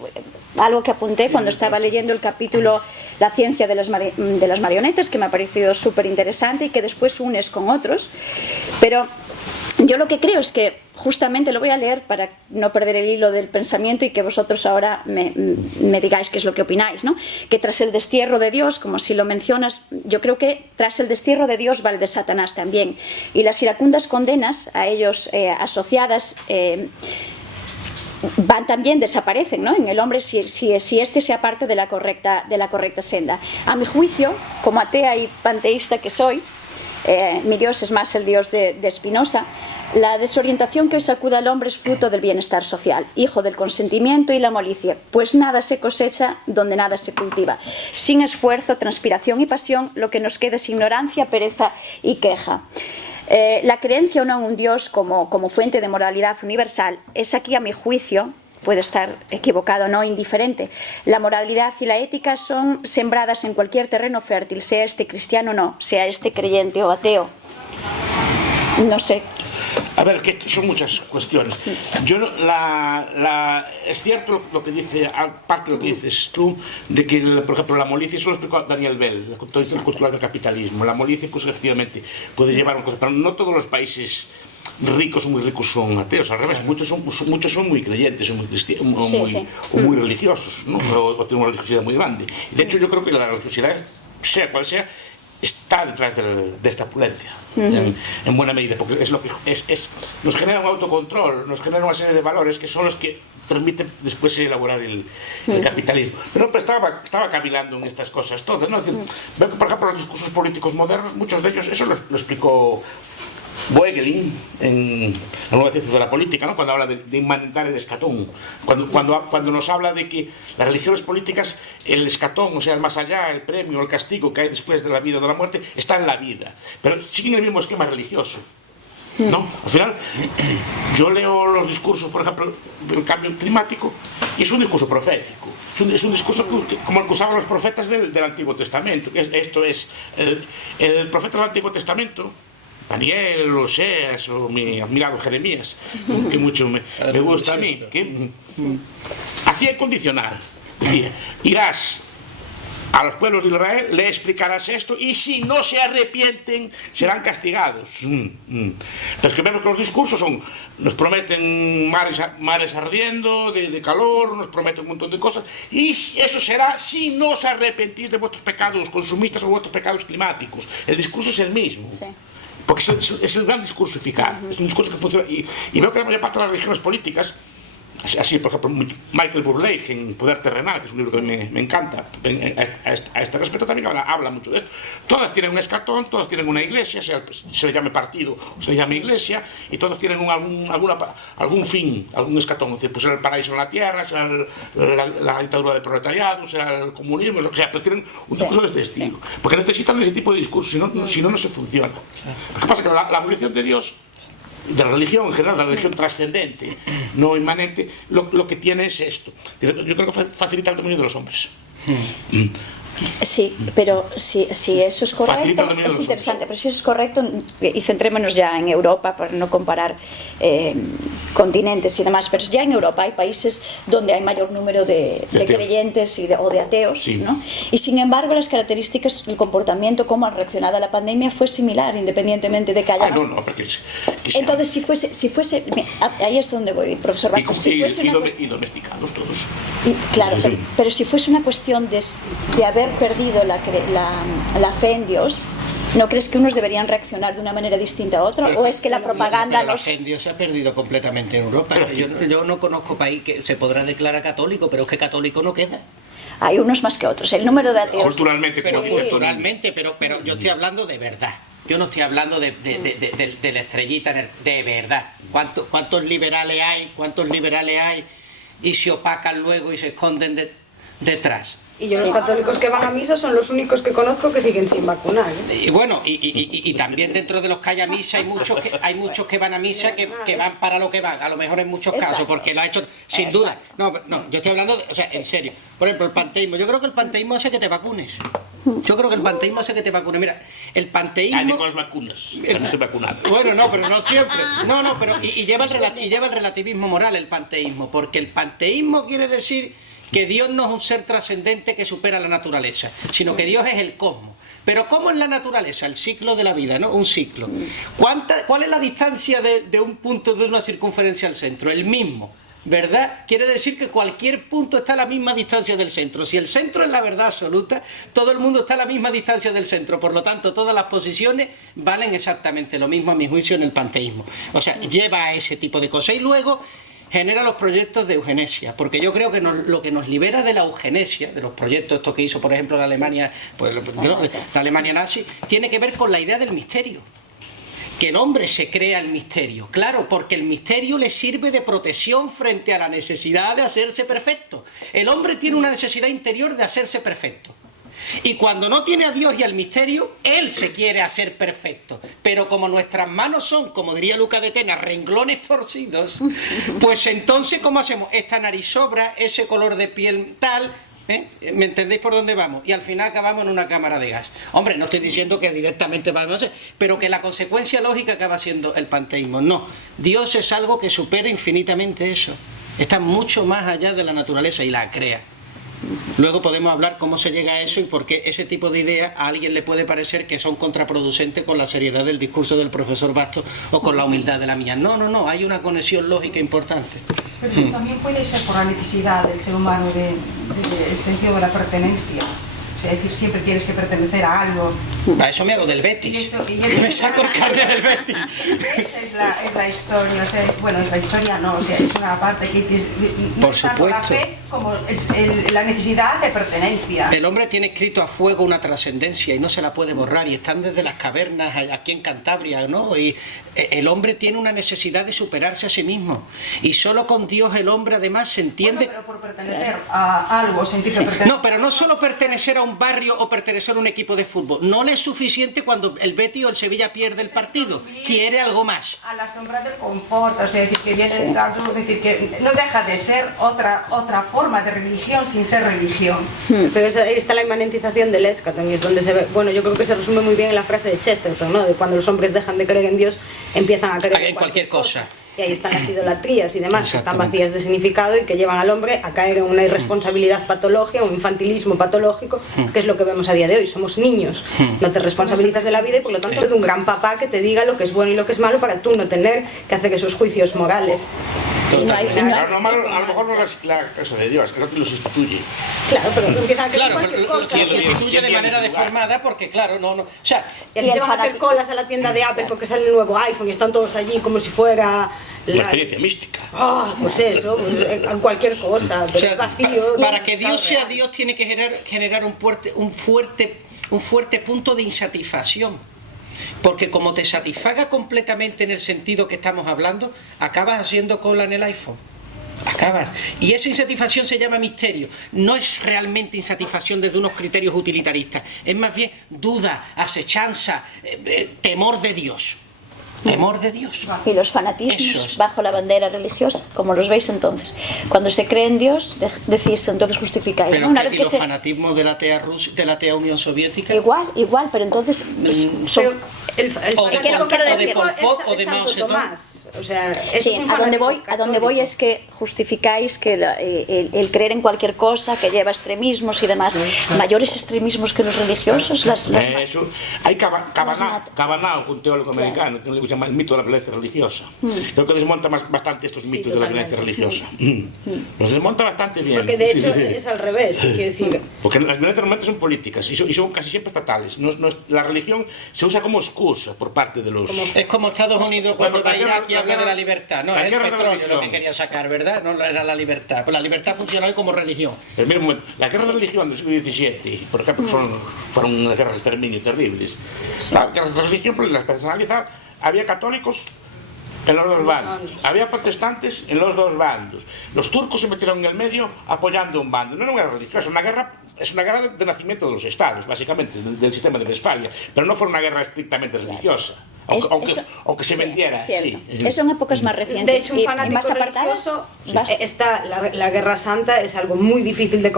algo que apunté cuando estaba leyendo el capítulo La ciencia de las marionetas, que me ha parecido súper interesante y que después unes con otros, pero yo lo que creo es que justamente lo voy a leer para no perder el hilo del pensamiento y que vosotros ahora me digáis qué es lo que opináis, ¿no? Que tras el destierro de Dios, como así lo mencionas, yo creo que tras el destierro de Dios va el de Satanás también, y las iracundas condenas a ellos asociadas también desaparecen, ¿no? En el hombre si éste se aparte de la correcta senda. A mi juicio, como atea y panteísta que soy, mi Dios es más el Dios de Spinoza, la desorientación que hoy sacude al hombre es fruto del bienestar social, hijo del consentimiento y la malicia, pues nada se cosecha donde nada se cultiva. Sin esfuerzo, transpiración y pasión, lo que nos queda es ignorancia, pereza y queja. La creencia o no en un Dios como fuente de moralidad universal es aquí, a mi juicio, puede estar equivocado o no, indiferente. La moralidad y la ética son sembradas en cualquier terreno fértil, sea este cristiano o no, sea este creyente o ateo. No sé. A ver, que son muchas cuestiones. Yo es cierto lo que dice, aparte de lo que dices tú, de que, por ejemplo, la molicie, eso lo explicó Daniel Bell, la cultura del capitalismo. La molicie, pues efectivamente, puede llevar una cosa, pero no todos los países ricos o muy ricos son ateos, al revés, muchos son muy creyentes, son muy cristianos, o muy religiosos, ¿no? O tienen una religiosidad muy grande. De hecho, yo creo que la religiosidad, sea cual sea, está detrás de esta opulencia, en buena medida, porque es lo que nos genera un autocontrol, nos genera una serie de valores que son los que permiten después elaborar el capitalismo. Pero estaba cavilando en estas cosas todas, ¿no? Es decir, veo que, por ejemplo, los discursos políticos modernos, muchos de ellos, eso lo explicó Voegelin en la nueva ciencia de la política, ¿no? Cuando habla de inmanentar el escatón, cuando nos habla de que las religiones políticas, el escatón, o sea, el más allá, el premio, el castigo que hay después de la vida o de la muerte, está en la vida, pero siguen el mismo esquema religioso, ¿no? Al final, yo leo los discursos, por ejemplo, del cambio climático, y es un discurso profético, es un discurso como el que usaban los profetas del Antiguo Testamento. Esto es, el profeta del Antiguo Testamento, Daniel, Oseas o mi admirado Jeremías, que mucho me gusta a mí, que hacía el condicional, decía, irás a los pueblos de Israel, le explicarás esto y si no se arrepienten serán castigados. Entonces que vemos que los discursos nos prometen mares ardiendo de calor, nos prometen un montón de cosas, y eso será si no os arrepentís de vuestros pecados consumistas o vuestros pecados climáticos. El discurso es el mismo. Sí. Porque es el gran discurso eficaz, es un discurso que funciona. Y veo que la mayor parte de las religiones políticas, así por ejemplo Michael Burleigh en Poder Terrenal, que es un libro que me encanta a este respecto, también habla mucho de esto. Todas tienen un escatón, todas tienen una iglesia, se le llame partido o se le llame iglesia, y todos tienen algún fin, algún escatón. Es decir, pues el paraíso en la tierra, sea la dictadura del proletariado, sea el comunismo, lo que sea, pero tienen un discurso de este estilo, porque necesitan ese tipo de discurso, si no se funciona. Lo que pasa es que la abolición de Dios, de la religión en general, de la religión trascendente, no inmanente, lo que tiene es esto. Yo creo que facilita el dominio de los hombres. Sí, pero si eso es correcto, es interesante, pero si eso es correcto, y centrémonos ya en Europa para no comparar continentes y demás, pero ya en Europa hay países donde hay mayor número de creyentes o de ateos, sí, ¿no? Y sin embargo las características, el comportamiento, cómo han reaccionado a la pandemia fue similar, independientemente de que haya más. Entonces si fuese ahí es donde voy, profesor Bastos, y domesticados todos. Claro, pero si fuese una cuestión de haber perdido la fe en Dios, ¿no crees que unos deberían reaccionar de una manera distinta a otra? ¿O es que la propaganda la fe en Dios se ha perdido completamente en Europa? Yo no conozco país que se podrá declarar católico, pero es que católico no queda. Hay unos más que otros. El número de ateos... Culturalmente, pero yo estoy hablando de verdad. Yo no estoy hablando de la estrellita, de verdad. ¿Cuántos liberales hay? ¿Cuántos liberales hay? Y se opacan luego y se esconden detrás. Y yo los católicos que van a misa son los únicos que conozco que siguen sin vacunar, ¿eh? Y bueno, y también dentro de los que hay a misa hay muchos que van a misa que van para lo que van, a lo mejor en muchos casos, porque lo ha hecho sin duda. No, yo estoy hablando en serio. Por ejemplo, el panteísmo. Yo creo que el panteísmo hace que te vacunes. Yo creo que el panteísmo hace que te vacunes. Mira, el panteísmo... con las vacunas, no estoy vacunado. Bueno, no, pero no siempre. No, pero y lleva el relativismo moral el panteísmo, porque el panteísmo quiere decir que Dios no es un ser trascendente que supera la naturaleza, sino que Dios es el cosmos. Pero ¿cómo es la naturaleza? El ciclo de la vida, ¿no? Un ciclo. ¿Cuál es la distancia de un punto de una circunferencia al centro? El mismo, ¿verdad? Quiere decir que cualquier punto está a la misma distancia del centro. Si el centro es la verdad absoluta, todo el mundo está a la misma distancia del centro. Por lo tanto, todas las posiciones valen exactamente lo mismo, a mi juicio, en el panteísmo. O sea, lleva a ese tipo de cosas. Y luego genera los proyectos de eugenesia, porque yo creo que lo que nos libera de la eugenesia, de los proyectos estos que hizo, por ejemplo, la Alemania, la Alemania nazi, tiene que ver con la idea del misterio. Que el hombre se crea el misterio, claro, porque el misterio le sirve de protección frente a la necesidad de hacerse perfecto. El hombre tiene una necesidad interior de hacerse perfecto. Y cuando no tiene a Dios y al misterio, él se quiere hacer perfecto. Pero como nuestras manos son, como diría Luca de Tena, renglones torcidos, pues entonces, ¿cómo hacemos? Esta nariz sobra, ese color de piel tal... ¿Me entendéis por dónde vamos? Y al final acabamos en una cámara de gas. Hombre, no estoy diciendo que directamente vamos a hacer, pero que la consecuencia lógica acaba siendo el panteísmo. No, Dios es algo que supera infinitamente eso. Está mucho más allá de la naturaleza y la crea. Luego podemos hablar cómo se llega a eso y por qué ese tipo de ideas a alguien le puede parecer que son contraproducentes con la seriedad del discurso del profesor Bastos o con la humildad de la mía. No, hay una conexión lógica importante. Pero eso también puede ser por la necesidad del ser humano del sentido de la pertenencia. O sea, es decir, siempre tienes que pertenecer a algo. A eso me hago del Betis. Y eso Me saco el carnet del Betis. Esa es la historia, o sea, bueno, es la historia no, o sea, es una parte que no Por es tanto la supuesto. fe como la necesidad de pertenencia. El hombre tiene escrito a fuego una trascendencia y no se la puede borrar, y están desde las cavernas aquí en Cantabria, ¿no? Y el hombre tiene una necesidad de superarse a sí mismo, y solo con Dios el hombre además se entiende. Bueno, pero por pertenecer a algo, sentirse pertenecer. No, pero no solo pertenecer a un barrio o pertenecer a un equipo de fútbol. No le es suficiente cuando el Betis o el Sevilla pierde el partido. Quiere algo más. A la sombra del confort, o sea, decir que viene dando, decir que no deja de ser otra forma de religión sin ser religión. Pero ahí está la inmanentización del eschaton, y es donde se ve, bueno, yo creo que se resume muy bien en la frase de Chesterton, ¿no? De cuando los hombres dejan de creer en Dios, empiezan a creer En cualquier cosa. Y ahí están las idolatrías y demás, que están Exactamente. vacías de significado y que llevan al hombre a caer en una irresponsabilidad patológica, un infantilismo patológico, que es lo que vemos a día de hoy. Somos niños, no te responsabilizas de la vida y por lo tanto de un gran papá que te diga lo que es bueno y lo que es malo para tú no tener que hacer esos juicios morales. Y no hay- Claro, lo malo, a lo mejor no es la casa de Dios, que no te lo sustituye. Claro, pero empiezan a creer Claro, cualquier pero cosa. lo sustituye de manera deformada porque, claro, no. O sea, Y así Y se el van a hacer fanático. colas a la tienda de Apple porque sale el nuevo iPhone y están todos allí como si fuera... Una experiencia mística. Pues eso, pues, cualquier cosa, o pero sea, es vacío. para que Dios sea real. Dios tiene que generar un fuerte punto de insatisfacción. Porque como te satisfaga completamente en el sentido que estamos hablando, acabas haciendo cola en el iPhone. Acabas. Y esa insatisfacción se llama misterio. No es realmente insatisfacción desde unos criterios utilitaristas. Es más bien duda, acechanza, temor de Dios. Temor de Dios. Y los fanatismos Eso es. bajo la bandera religiosa, como los veis entonces. Cuando se cree en Dios, decís, entonces justificáis. Pero ¿no? Una que, vez y que los se... fanatismos de la atea Unión Soviética. Igual, pero entonces son... Pero el O de fanático Pol- o de católico Pol Pot es o de Mao Santo Zedong. Tomás. O sea, es Sí, un a donde fanático voy católico. es que justificáis que el creer en cualquier cosa que lleva extremismos y demás, mayores extremismos que los religiosos, Eso. Hay Cabanao, un teólogo americano, que se llama el mito de la violencia religiosa. Creo que desmonta bastante estos mitos de la violencia religiosa. Los desmonta bastante bien. Porque de hecho es al revés, quiero decir. Porque las violencias normalmente son políticas y son casi siempre estatales. La religión se usa como excusa por parte de los... Es como Estados Unidos cuando va a Irak y habla de la libertad. No, la es el guerra de petróleo religión. lo que quería sacar, ¿verdad? No era la libertad. Pues la libertad funciona hoy como religión. Pero mira un momento, la guerra de religión del siglo XVII, por ejemplo, fueron unas guerras de exterminio terribles. Las guerras de religión, para personalizar, había católicos en los dos bandos, había protestantes en los dos bandos. Los turcos se metieron en el medio apoyando un bando. No era una guerra religiosa, es una guerra de nacimiento de los estados, básicamente, del sistema de Westfalia, pero no fue una guerra estrictamente religiosa. Aunque se vendiera así. Eso en épocas más recientes. De hecho, un y fanático más apartadas, religioso, basta. la Guerra Santa es algo muy difícil de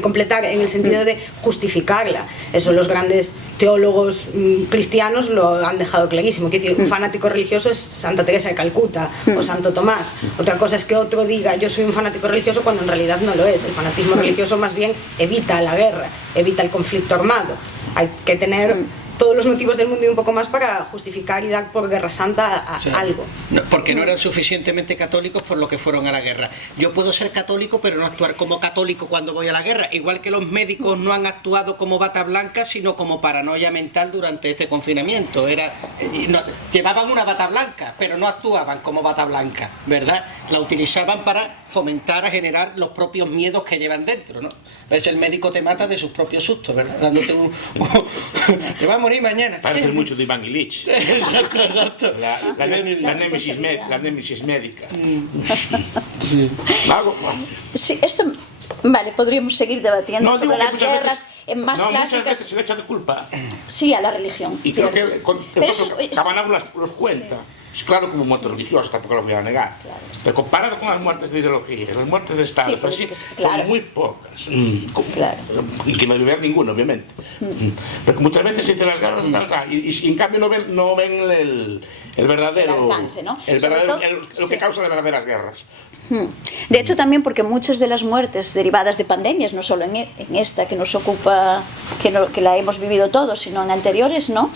completar en el sentido de justificarla. Eso los grandes teólogos cristianos lo han dejado clarísimo. Quiero decir, un fanático religioso es Santa Teresa de Calcuta o Santo Tomás. Otra cosa es que otro diga yo soy un fanático religioso cuando en realidad no lo es. El fanatismo religioso más bien evita la guerra, evita el conflicto armado. Hay que tener todos los motivos del mundo y un poco más para justificar y dar por Guerra Santa a O sea, algo. no, porque no eran suficientemente católicos por lo que fueron a la guerra. Yo puedo ser católico pero no actuar como católico cuando voy a la guerra, igual que los médicos no han actuado como bata blanca sino como paranoia mental durante este confinamiento. Llevaban una bata blanca pero no actuaban como bata blanca, ¿verdad? La utilizaban para fomentar, a generar los propios miedos que llevan dentro, ¿no? Pues el médico te mata de sus propios sustos, ¿verdad? Dándote te va a morir mañana. Parece mucho de Iván Illich. Exacto. La némesis médica. Sí. Sí, esto, vale, podríamos seguir debatiendo No, digo sobre que las muchas guerras más muchas clásicas. veces se le echa de culpa. Sí, a la religión. Y creo cierto. que el Pero propio eso- Cabanau los cuenta. Es claro como muerte religiosa, tampoco lo voy a negar. Pero comparado con las muertes de ideología, las muertes de Estado, Sí, así, políticas, claro. son muy pocas. Claro. Y que no debe haber ninguno, obviamente. Pero muchas veces se dicen las guerras, y en cambio no ven el verdadero... El alcance, ¿no? El Sobre verdadero, todo, lo que sí. causa las verdaderas guerras. De hecho, también porque muchas de las muertes derivadas de pandemias, no solo en esta que nos ocupa época que la hemos vivido todos, sino en anteriores, ¿no?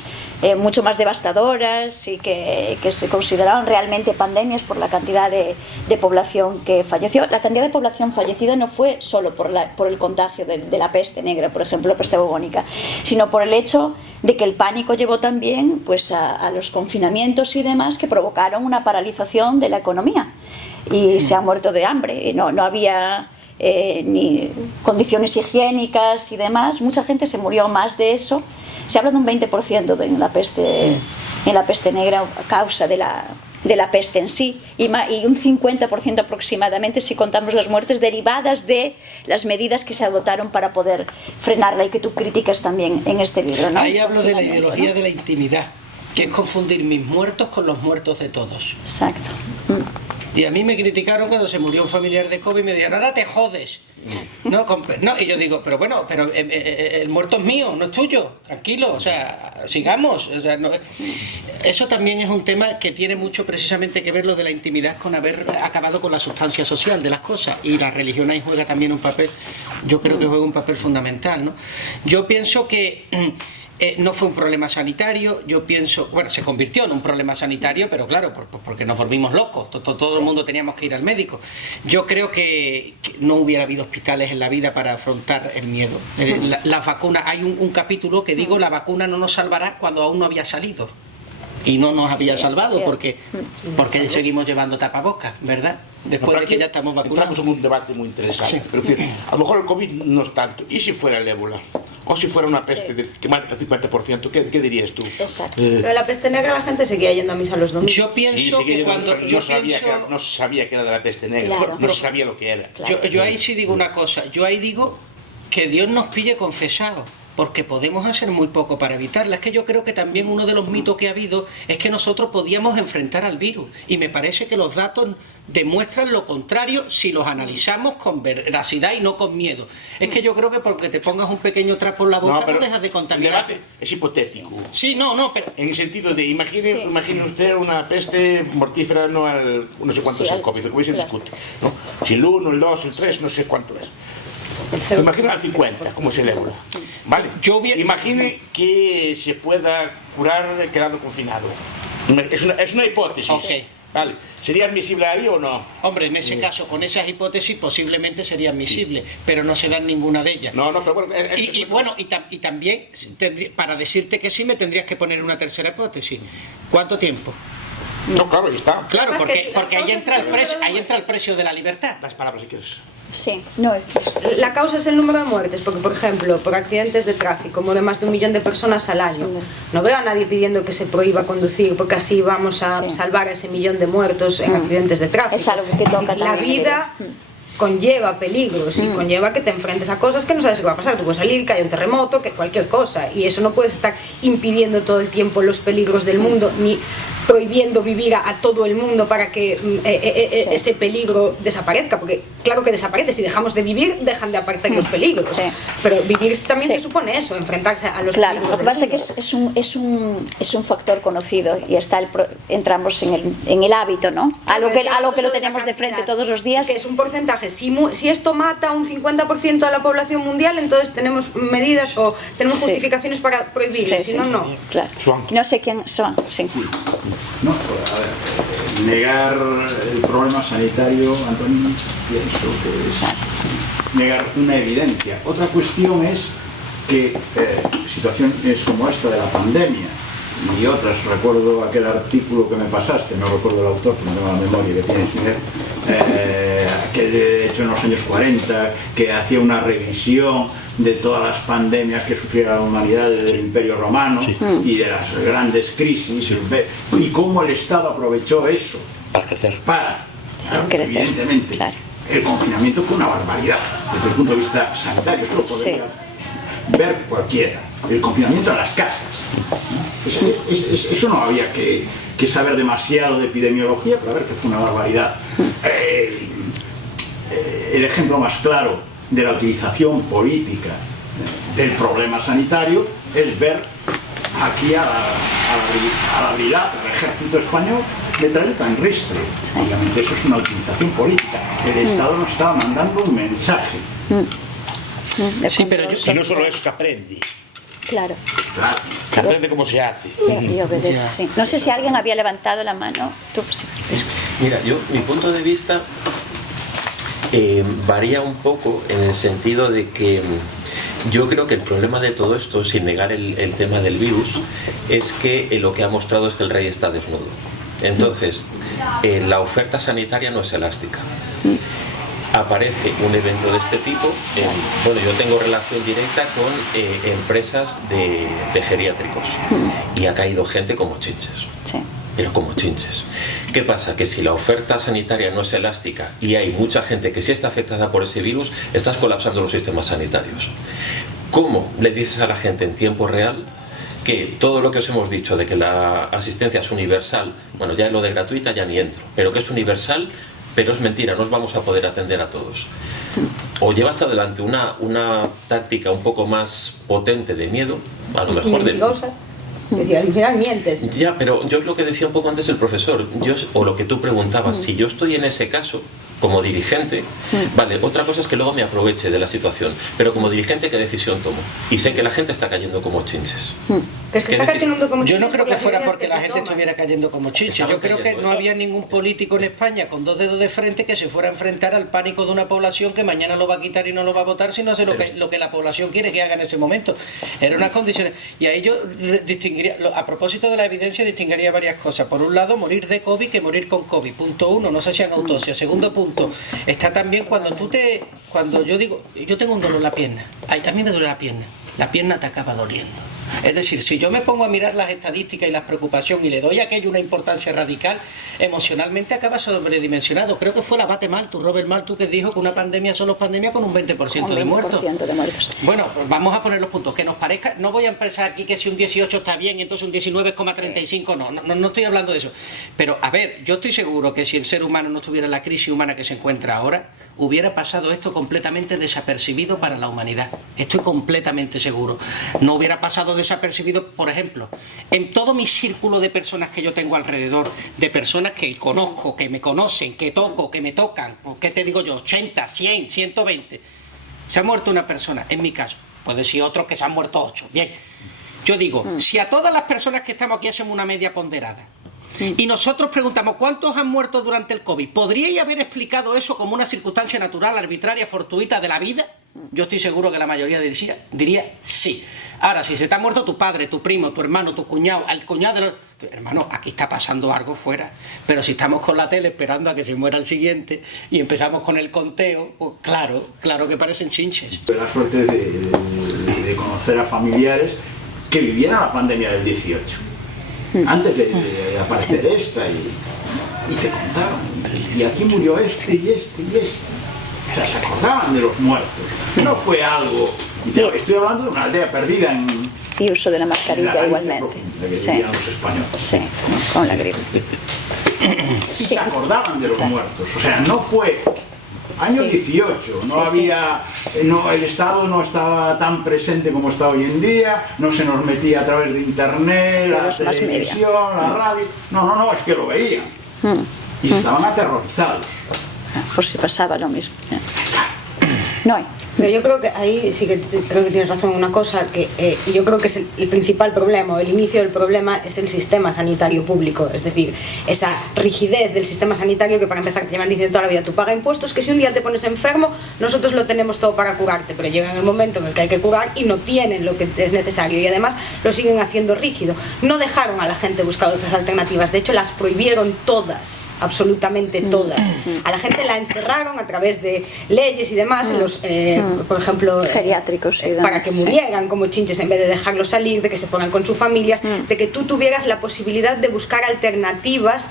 Mucho más devastadoras y que se consideraron realmente pandemias por la cantidad de población que falleció. La cantidad de población fallecida no fue solo por el contagio de la peste negra, por ejemplo, la peste bubónica, sino por el hecho de que el pánico llevó también pues, a los confinamientos y demás que provocaron una paralización de la economía y se ha muerto de hambre. No había ni condiciones higiénicas y demás. Mucha gente se murió más de eso. Se habla de un 20% en la peste negra a causa de la peste en sí y un 50% aproximadamente si contamos las muertes derivadas de las medidas que se adoptaron para poder frenarla y que tú criticas también en este libro, ¿no? Ahí hablo de la ideología, ¿no?, de la intimidad, que es confundir mis muertos con los muertos de todos. Exacto. Y a mí me criticaron cuando se murió un familiar de COVID y me dijeron, ahora te jodes. No, y yo digo, pero bueno, el muerto es mío, no es tuyo, tranquilo, o sea, sigamos. O sea, eso también es un tema que tiene mucho precisamente que ver lo de la intimidad con haber acabado con la sustancia social de las cosas, y la religión ahí juega también un papel, yo creo que juega un papel fundamental, ¿no? Yo pienso que no fue un problema sanitario, yo pienso, bueno, se convirtió en un problema sanitario, pero claro, porque nos volvimos locos, todo el mundo teníamos que ir al médico. Yo creo que no hubiera habido hospitales en la vida para afrontar el miedo. La vacuna, hay un capítulo que digo, la vacuna no nos salvará cuando aún no había salido. Y no nos había salvado porque seguimos llevando tapabocas, ¿verdad? Después de que ya estamos vacunados. Entramos en un debate muy interesante. Sí. Pero, es decir, a lo mejor el COVID no es tanto. ¿Y si fuera el ébola? O si fuera una peste que mata el 50%, ¿qué dirías tú? Exacto. Pero de la peste negra la gente seguía yendo a misa los domingos. Yo pienso que cuando no se sabía que era de la peste negra, Claro. no se sabía lo que era. Claro. Yo ahí sí digo una cosa, yo ahí digo que Dios nos pille confesados, porque podemos hacer muy poco para evitarla. Es que yo creo que también uno de los mitos que ha habido es que nosotros podíamos enfrentar al virus, y me parece que los datos demuestran lo contrario si los analizamos con veracidad y no con miedo. Es que yo creo que porque te pongas un pequeño trapo en la boca no dejas de contaminar. El debate es hipotético. Sí, pero... En el sentido de, imagine usted una peste mortífera, no sé cuánto es el COVID, el COVID se discute, ¿no? Si el 1, el 2, el 3, no sé cuánto es. Imagina al 50, como es el ébola. ¿Vale? Imagine que se pueda curar quedando confinado. Es una hipótesis. Okay. Vale. ¿Sería admisible ahí o no? Hombre, en ese caso, con esas hipótesis posiblemente sería admisible, pero no se dan ninguna de ellas. No, pero bueno... Y también, para decirte que sí, me tendrías que poner una tercera hipótesis. ¿Cuánto tiempo? No, claro, ahí está. Claro, porque ahí entra el precio de la libertad. Las palabras si quieres. Sí, no, la causa es el número de muertes, porque por ejemplo, por accidentes de tráfico muere más de 1 millón de personas al año. No veo a nadie pidiendo que se prohíba conducir, porque así vamos a salvar a ese 1 millón de muertos en accidentes de tráfico. Es algo que toca la vida conlleva peligros y conlleva que te enfrentes a cosas que no sabes qué va a pasar. Tú puedes salir, que haya un terremoto, que cualquier cosa, y eso no puedes estar impidiendo todo el tiempo los peligros del mundo, ni prohibiendo vivir a todo el mundo para que ese peligro desaparezca, porque claro que desaparece, si dejamos de vivir dejan de aparecer los peligros, pero vivir también se supone eso, enfrentarse a los peligros. Lo que pasa es que es un factor conocido y entramos en el hábito, ¿no? Algo que lo tenemos de frente todos los días. Que es un porcentaje, si esto mata a un 50% de la población mundial, entonces tenemos medidas o tenemos justificaciones para prohibirlo, si no, no. Claro. No sé quién son. Sí. No, a ver, negar el problema sanitario, Antonio, pienso que es negar una evidencia. Otra cuestión es que situaciones como esta de la pandemia y otras, recuerdo aquel artículo que me pasaste, no recuerdo el autor, pero no tengo la memoria que tienes, aquel hecho en los años 40, que hacía una revisión de todas las pandemias que sufriera la humanidad desde el Imperio Romano y de las grandes crisis, y cómo el Estado aprovechó eso para crecer. Evidentemente, el confinamiento fue una barbaridad desde el punto de vista sanitario, eso lo podría ver cualquiera, el confinamiento a las casas. Eso no había que saber demasiado de epidemiología para ver que fue una barbaridad. El ejemplo más claro de la utilización política del problema sanitario es ver aquí a la brigada del ejército español detrás de tan ristre. Obviamente eso es una utilización política. El Estado nos estaba mandando un mensaje. Sí, pero yo- Y no solo eso, que aprende. Claro. Que aprende cómo se hace. Y obedece, Ya. sí. No sé si alguien había levantado la mano. Tú, sí. Mira, mi punto de vista varía un poco en el sentido de que yo creo que el problema de todo esto, sin negar el tema del virus, es que lo que ha mostrado es que el rey está desnudo. Entonces, la oferta sanitaria no es elástica. Aparece un evento de este tipo, bueno, yo tengo relación directa con empresas de geriátricos y ha caído gente como chinches. Sí. Pero como chinches. ¿Qué pasa? Que si la oferta sanitaria no es elástica y hay mucha gente que sí está afectada por ese virus, estás colapsando los sistemas sanitarios. ¿Cómo le dices a la gente en tiempo real que todo lo que os hemos dicho de que la asistencia es universal, bueno, ya lo de gratuita ya ni entro, pero que es universal, pero es mentira, no os vamos a poder atender a todos? O llevas adelante una táctica un poco más potente de miedo, a lo mejor de... Mentirosa. Es decir, al final mientes. Ya, pero yo es lo que decía un poco antes el profesor, o lo que tú preguntabas, si yo estoy en ese caso, como dirigente, vale, otra cosa es que luego me aproveche de la situación, pero como dirigente, ¿qué decisión tomo? Y sé que la gente está cayendo como chinches. Que es que ¿Qué está decís? cayendo como Yo no chinches creo por que las fuera medidas porque que la tú gente tomas. estuviera cayendo como chinches. Estaban Yo creo que cayendo, no había ningún político en España con dos dedos de frente que se fuera a enfrentar al pánico de una población que mañana lo va a quitar y no lo va a votar si no hace lo que la población quiere que haga en ese momento. Eran unas condiciones. Y ahí yo distinguiría, a propósito de la evidencia, distinguiría varias cosas. Por un lado, morir de COVID que morir con COVID. Punto uno, no se hacían autopsia. Segundo punto, está también cuando yo digo, yo tengo un dolor en la pierna. A mí me duele la pierna te acaba doliendo. Es decir, si yo me pongo a mirar las estadísticas y las preocupaciones y le doy a aquello una importancia radical, emocionalmente acaba sobredimensionado. Creo que fue el abate Malthus, Robert Malthus, que dijo que una pandemia solo es pandemia con un 20% de muertos. 20% de muertos. Bueno, pues vamos a poner los puntos. Que nos parezca, no voy a empezar aquí que si un 18 está bien, entonces un 19,35 no estoy hablando de eso. Pero a ver, yo estoy seguro que si el ser humano no estuviera en la crisis humana que se encuentra ahora, hubiera pasado esto completamente desapercibido para la humanidad. Estoy completamente seguro. No hubiera pasado desapercibido, por ejemplo, en todo mi círculo de personas que yo tengo alrededor, de personas que conozco, que me conocen, que toco, que me tocan, ¿qué te digo yo? 80, 100, 120. Se ha muerto una persona, en mi caso. Puede decir otros que se han muerto 8. Bien. Yo digo, si a todas las personas que estamos aquí hacemos una media ponderada, y nosotros preguntamos ¿cuántos han muerto durante el COVID? ¿Podríais haber explicado eso como una circunstancia natural, arbitraria, fortuita de la vida? Yo estoy seguro que la mayoría diría sí. Ahora, si se te ha muerto tu padre, tu primo, tu hermano, tu cuñado, el cuñado de los... Hermano, aquí está pasando algo fuera. Pero si estamos con la tele esperando a que se muera el siguiente y empezamos con el conteo, pues claro que parecen chinches. Tuve la suerte de conocer a familiares que vivieran la pandemia del 18. Antes de aparecer esta y te contaban, y aquí murió este y este y este. O sea, se acordaban de los muertos. No fue algo... Estoy hablando de una aldea perdida en... Y uso de la mascarilla en igualmente. profunda que vivían los españoles. Sí, con la gripe. Y se acordaban de los muertos. O sea, no fue... Año 18, no había, el Estado no estaba tan presente como está hoy en día, no se nos metía a través de internet, la televisión, la radio, no, es que lo veían y estaban aterrorizados. Por si pasaba lo mismo. No hay. Pero yo creo que ahí sí que creo que tienes razón en una cosa, que yo creo que es el principal problema, o el inicio del problema es el sistema sanitario público, es decir, esa rigidez del sistema sanitario que para empezar te llevan diciendo toda la vida, tú pagas impuestos, que si un día te pones enfermo, nosotros lo tenemos todo para curarte, pero llega el momento en el que hay que curar y no tienen lo que es necesario y además lo siguen haciendo rígido. No dejaron a la gente buscar otras alternativas, de hecho las prohibieron todas, absolutamente todas. A la gente la encerraron a través de leyes y demás, en los... por ejemplo, geriátricos para que murieran como chinches en vez de dejarlos salir, de que se fueran con sus familias, de que tú tuvieras la posibilidad de buscar alternativas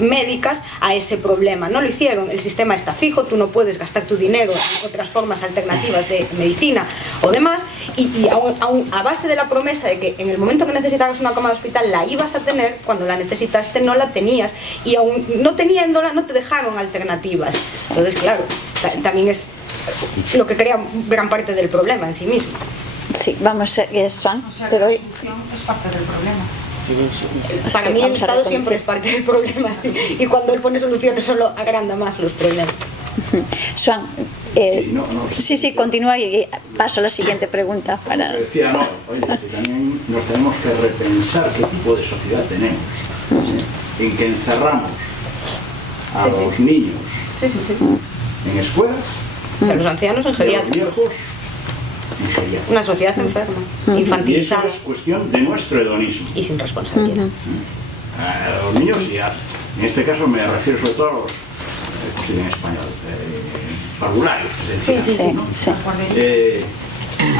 médicas a ese problema. No lo hicieron, el sistema está fijo, tú no puedes gastar tu dinero en otras formas alternativas de medicina o demás, y aún a base de la promesa de que en el momento que necesitaras una cama de hospital la ibas a tener, cuando la necesitaste no la tenías, y aún no teniéndola no te dejaron alternativas. Entonces, claro, también es lo que crea gran parte del problema en sí mismo. Sí, vamos, Swan, O sea, te que doy. la solución es parte del problema. Para mí el Estado siempre es parte del problema, sí, y cuando él pone soluciones solo agranda más los problemas. Swan, Sí, continúa y paso a la siguiente pregunta. Decía, oye, que también nos tenemos que repensar qué tipo de sociedad tenemos, en que encerramos a los niños en escuelas, a los ancianos en y a los geriátricos. viejos en geriátricos. Una sociedad enferma, Y eso infantilizada es cuestión de nuestro hedonismo. y sin responsabilidad. A los niños, en este caso me refiero sobre todo a los, en español, parvularios, que se decía, ¿no?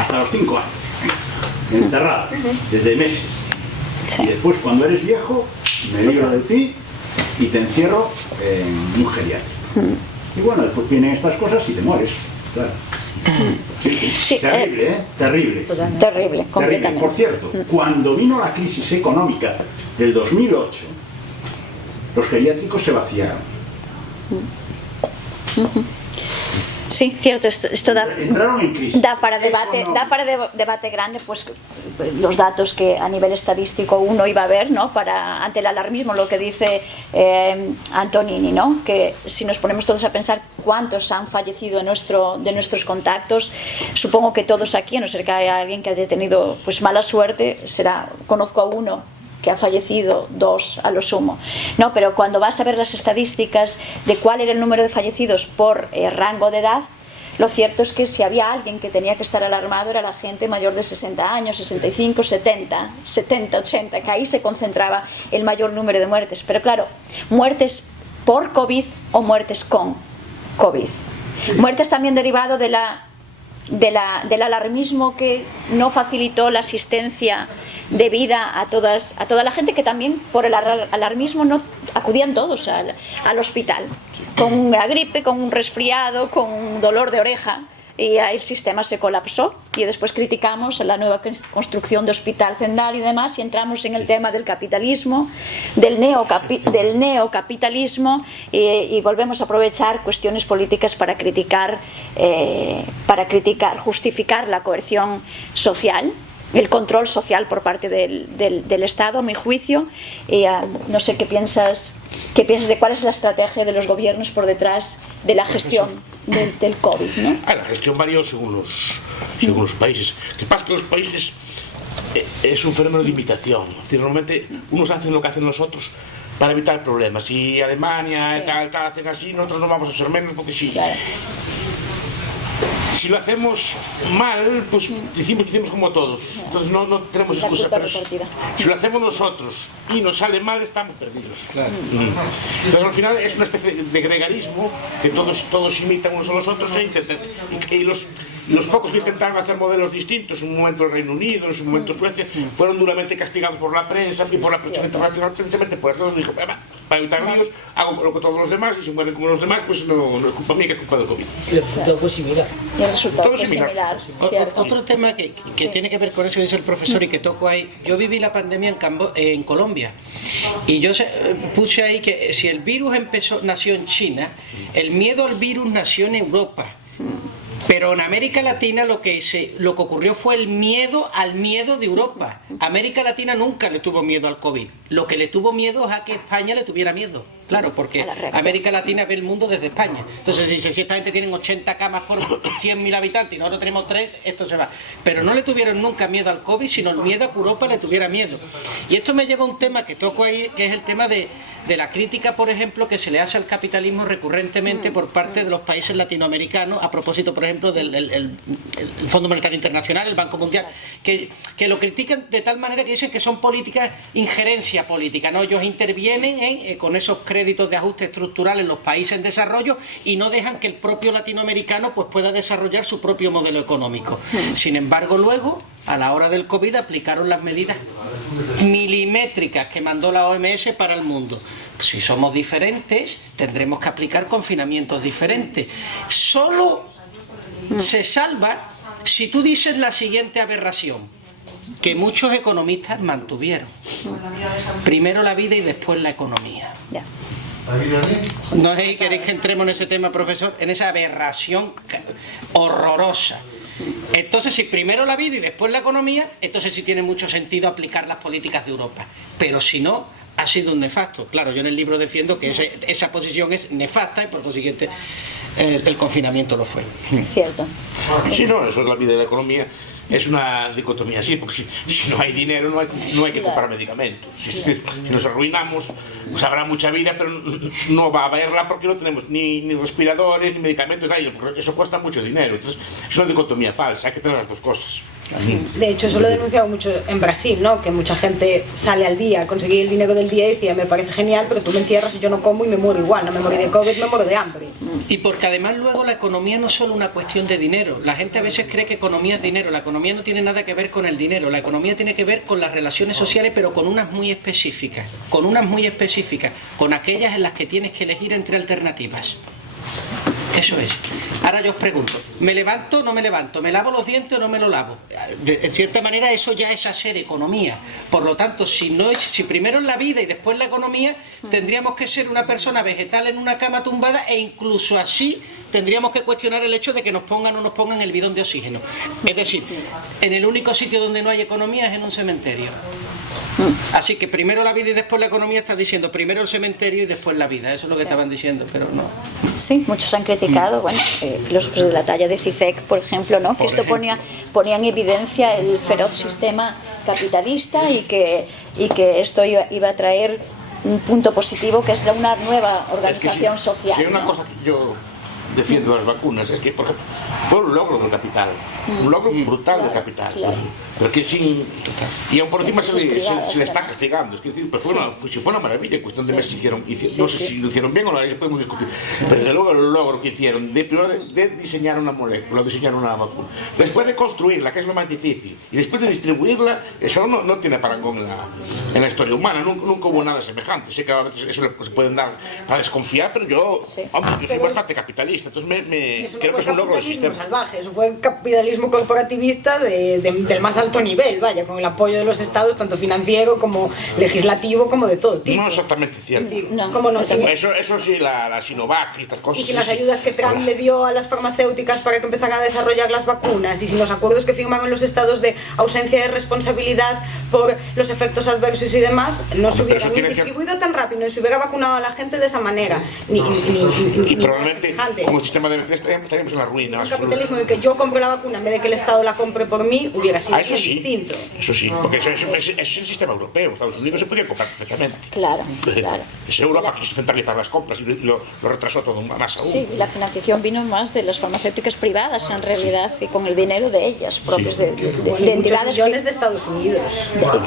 Hasta los 5 años, encerrados, desde meses. Y después, cuando eres viejo, me libro de ti y te encierro en un geriátrico. Y bueno, después vienen estas cosas y te mueres, claro. Sí, terrible, terrible. Terrible, completamente. Por cierto, cuando vino la crisis económica del 2008, los geriátricos se vaciaron. Sí, cierto, esto entraron en crisis. da para debate grande, pues los datos que a nivel estadístico uno iba a ver, ¿no? Ante el alarmismo, lo que dice Antonini, ¿no? Que si nos ponemos todos a pensar cuántos han fallecido de nuestros contactos, supongo que todos aquí, a no ser que haya alguien que haya tenido pues mala suerte, conozco a uno que ha fallecido, 2 a lo sumo, ¿no? Pero cuando vas a ver las estadísticas de cuál era el número de fallecidos por rango de edad, lo cierto es que si había alguien que tenía que estar alarmado era la gente mayor de 60 años, 65, 70, 80, que ahí se concentraba el mayor número de muertes. Pero claro, muertes por COVID o muertes con COVID. Muertes también derivado del alarmismo que no facilitó la asistencia debida a toda la gente, que también por el alarmismo no acudían todos al hospital con una gripe, con un resfriado, con un dolor de oreja, y ahí el sistema se colapsó. Y después criticamos la nueva construcción de Hospital Zendal y demás, y entramos en el tema del capitalismo, del neocapitalismo, y volvemos a aprovechar cuestiones políticas para criticar, justificar la coerción social, el control social por parte del Estado, a mi juicio. Y no sé qué piensas de cuál es la estrategia de los gobiernos por detrás de la gestión del COVID, ¿no? La gestión varió según los países. Lo que pasa es que los países es un fenómeno de imitación. Es decir, normalmente unos hacen lo que hacen los otros para evitar problemas. Si Alemania tal hacen así, nosotros no vamos a ser menos, porque sí. Claro. Si lo hacemos mal, pues decimos que hicimos como todos, entonces no tenemos excusa. Pero si lo hacemos nosotros y nos sale mal, estamos perdidos. Claro. Entonces al final es una especie de gregarismo que todos imitan unos a los otros y los pocos que intentaron hacer modelos distintos, en un momento el Reino Unido, en su momento Suecia, fueron duramente castigados por la prensa y por la prensa internacional, precisamente por eso dije, para evitar líos, hago lo que todos los demás, y si mueren como los demás, pues no es culpa mía, que es culpa del COVID. El resultado fue similar. Todo similar. Otro tema que tiene que ver con eso que dice el profesor y que toco ahí. Yo viví la pandemia en Colombia, y yo puse ahí que si el virus nació en China, el miedo al virus nació en Europa. Pero en América Latina lo que ocurrió fue el miedo al miedo de Europa. América Latina nunca le tuvo miedo al COVID. Lo que le tuvo miedo es a que España le tuviera miedo. Claro, porque América Latina ve el mundo desde España. Entonces, si esta gente tiene 80 camas por 100.000 habitantes y nosotros tenemos 3, esto se va. Pero no le tuvieron nunca miedo al COVID, sino el miedo a que Europa le tuviera miedo. Y esto me lleva a un tema que toco ahí, que es el tema de la crítica, por ejemplo, que se le hace al capitalismo recurrentemente por parte de los países latinoamericanos, a propósito, por ejemplo, del Fondo Monetario Internacional, el Banco Mundial, que lo critican de tal manera que dicen que son políticas, injerencia política, ¿no? Ellos intervienen con esos créditos de ajuste estructural en los países en desarrollo y no dejan que el propio latinoamericano pues pueda desarrollar su propio modelo económico. Sin embargo, luego, a la hora del COVID, aplicaron las medidas milimétricas que mandó la OMS para el mundo. Si somos diferentes, tendremos que aplicar confinamientos diferentes. Solo se salva si tú dices la siguiente aberración, que muchos economistas mantuvieron: primero la vida y después la economía. No sé si queréis que entremos en ese tema, profesor, en esa aberración horrorosa. Entonces, si primero la vida y después la economía, entonces sí tiene mucho sentido aplicar las políticas de Europa. Pero si no, ha sido un nefasto. Claro, yo en el libro defiendo que esa posición es nefasta y por consiguiente el confinamiento lo fue. Cierto. Sí, no, eso es la vida de la economía. Es una dicotomía así, porque si no hay dinero no hay que comprar medicamentos. Si nos arruinamos, pues habrá mucha vida, pero no va a haberla porque no tenemos ni respiradores, ni medicamentos, nada, porque eso cuesta mucho dinero. Entonces, es una dicotomía falsa, hay que tener las dos cosas. De hecho, eso lo he denunciado mucho en Brasil, ¿no? Que mucha gente sale al día a conseguir el dinero del día y decía, me parece genial, pero tú me encierras y yo no como y me muero igual, no me morí de COVID, me muero de hambre. Y porque además luego la economía no es solo una cuestión de dinero. La gente a veces cree que economía es dinero. La economía no tiene nada que ver con el dinero. La economía tiene que ver con las relaciones sociales, pero con unas muy específicas. Con aquellas en las que tienes que elegir entre alternativas. Eso es. Ahora yo os pregunto, ¿me levanto o no me levanto? ¿Me lavo los dientes o no me lo lavo? En cierta manera eso ya es hacer economía. Por lo tanto, si primero es la vida y después la economía, tendríamos que ser una persona vegetal en una cama tumbada e incluso así tendríamos que cuestionar el hecho de que nos pongan o no nos pongan el bidón de oxígeno. Es decir, en el único sitio donde no hay economía es en un cementerio. Así que primero la vida y después la economía. Estás diciendo primero el cementerio y después la vida. Eso es lo que estaban diciendo, pero no. Sí, muchos han criticado, bueno, filósofos de la talla de Zizek, por ejemplo, ¿no? Que esto ponía en evidencia el feroz sistema capitalista y que esto iba a traer un punto positivo, que es una nueva organización social. Si hay una cosa que yo defiendo las vacunas, es que, por ejemplo, fue un logro del capital, un logro brutal del capital, pero que y aún por encima se le está castigando. Es que decir, pues fue una maravilla, en cuestión de meses hicieron, no sé si lo hicieron bien o no, ahí podemos discutir, pero desde luego el logro que hicieron de diseñar una molécula, diseñar una vacuna, después de construirla, que es lo más difícil, y después de distribuirla, eso no tiene parangón en la historia humana. Nunca hubo nada semejante. Sé que a veces eso se pueden dar para desconfiar, pero yo soy bastante capitalista, entonces creo que es un logro del sistema salvaje. Eso fue capitalismo corporativista del más alto nivel, vaya, con el apoyo de los estados, tanto financiero como legislativo, como de todo tipo. No exactamente cierto. Sí, ¿cómo no? Eso sí, la Sinovac y estas cosas. Y si las ayudas que Trump le dio a las farmacéuticas para que empezaran a desarrollar las vacunas, y si los acuerdos que firmaron los estados de ausencia de responsabilidad por los efectos adversos y demás, no se hubieran distribuido tan rápido, no se hubiera vacunado a la gente de esa manera. Y probablemente, como sistema de estaríamos en la ruina. Un capitalismo en el que yo compro la vacuna en vez de que el Estado la compre por mí hubiera sido distinto. Eso sí, porque es el sistema europeo. Estados Unidos se podía comprar perfectamente. Claro. Es Europa que quiso centralizar las compras y lo retrasó todo más aún. Sí, la financiación vino más de las farmacéuticas privadas en realidad, y con el dinero de ellas propias, de entidades millones de Estados Unidos.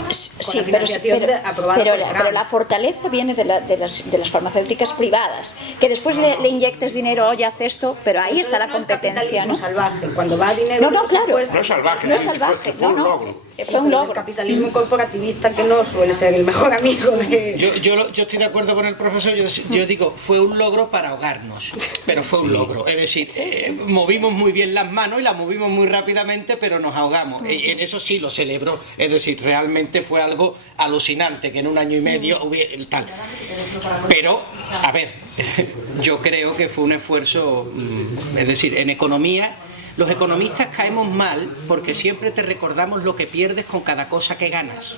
Sí, pero la fortaleza viene de las farmacéuticas privadas, que después le inyectes dinero, oye, haz esto, pero ahí está la competencia, ¿no? Salvaje, cuando va dinero claro. No es salvaje, fue un logro. Fue un logro. El capitalismo corporativista, que no suele ser el mejor amigo de... Yo estoy de acuerdo con el profesor. Yo digo, fue un logro para ahogarnos, pero fue un logro. Es decir, movimos muy bien las manos y las movimos muy rápidamente, pero nos ahogamos. En eso sí lo celebró. Es decir, realmente fue algo alucinante que en un año y medio hubiera tal. Pero, a ver, yo creo que fue un esfuerzo, es decir, en economía. Los economistas caemos mal porque siempre te recordamos lo que pierdes con cada cosa que ganas.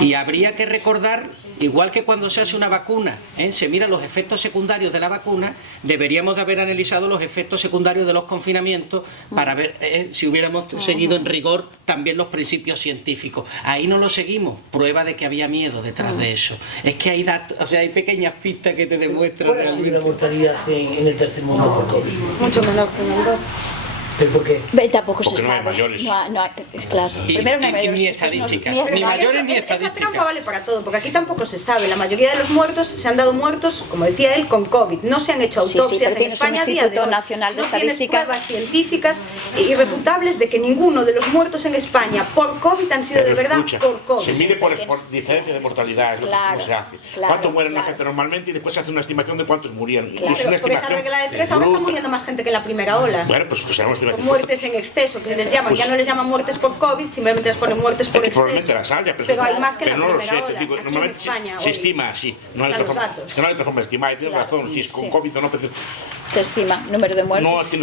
Y habría que recordar, igual que cuando se hace una vacuna, se mira los efectos secundarios de la vacuna, deberíamos de haber analizado los efectos secundarios de los confinamientos para ver si hubiéramos seguido en rigor también los principios científicos. Ahí no lo seguimos, prueba de que había miedo detrás de eso. Es que hay datos, o sea, hay pequeñas pistas que te demuestran. ¿Cuál ha sido la mortalidad en el tercer mundo por COVID? Mucho menor que en Europa. ¿Pero por qué? Tampoco se sabe. No hay mayores. Claro. Primero no hay mayores. Ni estadísticas. Ni mayores ni estadísticas. Esa trampa vale para todo, porque aquí tampoco se sabe. La mayoría de los muertos se han dado muertos, como decía él, con COVID. No se han hecho autopsias en España a día de hoy. Nacional de no tienes Estadística. pruebas científicas irrefutables de que ninguno de los muertos en España por COVID han sido de verdad por COVID. Se mide por diferencia de mortalidad, es lo que se hace. ¿Cuánto muere la gente normalmente? Y después se hace una estimación de cuántos murieron. Claro, por esa regla de 3 ahora está muriendo más gente que en la primera ola. Bueno, pues será una estimación. Muertes en exceso, que les llaman, ya no les llaman muertes por COVID, simplemente les ponen muertes por exceso. Probablemente las haya, pero hay más que la no lo sé, primera ola. digo, normalmente se estima así, no hay otra forma de estimar, y tienes razón, si es con COVID o no, se estima número de muertes.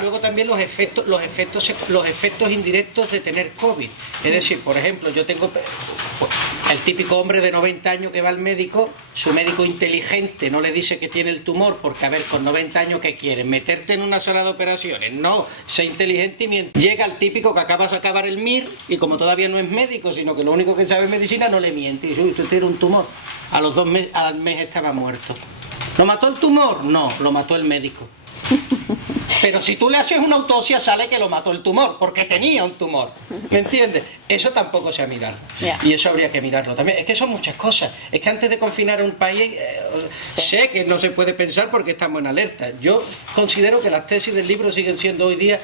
Luego también los efectos indirectos de tener COVID. Es decir, por ejemplo, yo tengo El típico hombre de 90 años que va al médico, su médico inteligente no le dice que tiene el tumor, porque a ver, con 90 años, ¿qué quieres? ¿Meterte en una sala de operaciones? No, sé inteligente y miente. Llega el típico que acaba de acabar el MIR y como todavía no es médico, sino que lo único que sabe es medicina, no le miente. Y dice, uy, usted tiene un tumor. A los 2 meses, al mes estaba muerto. ¿Lo mató el tumor? No, lo mató el médico. Pero si tú le haces una autopsia sale que lo mató el tumor, porque tenía un tumor. ¿Me entiendes? Eso tampoco se ha mirado. Yeah. Y eso habría que mirarlo también. Es que son muchas cosas. Es que antes de confinar a un país, sé que no se puede pensar porque estamos en alerta. Yo considero que las tesis del libro siguen siendo hoy día,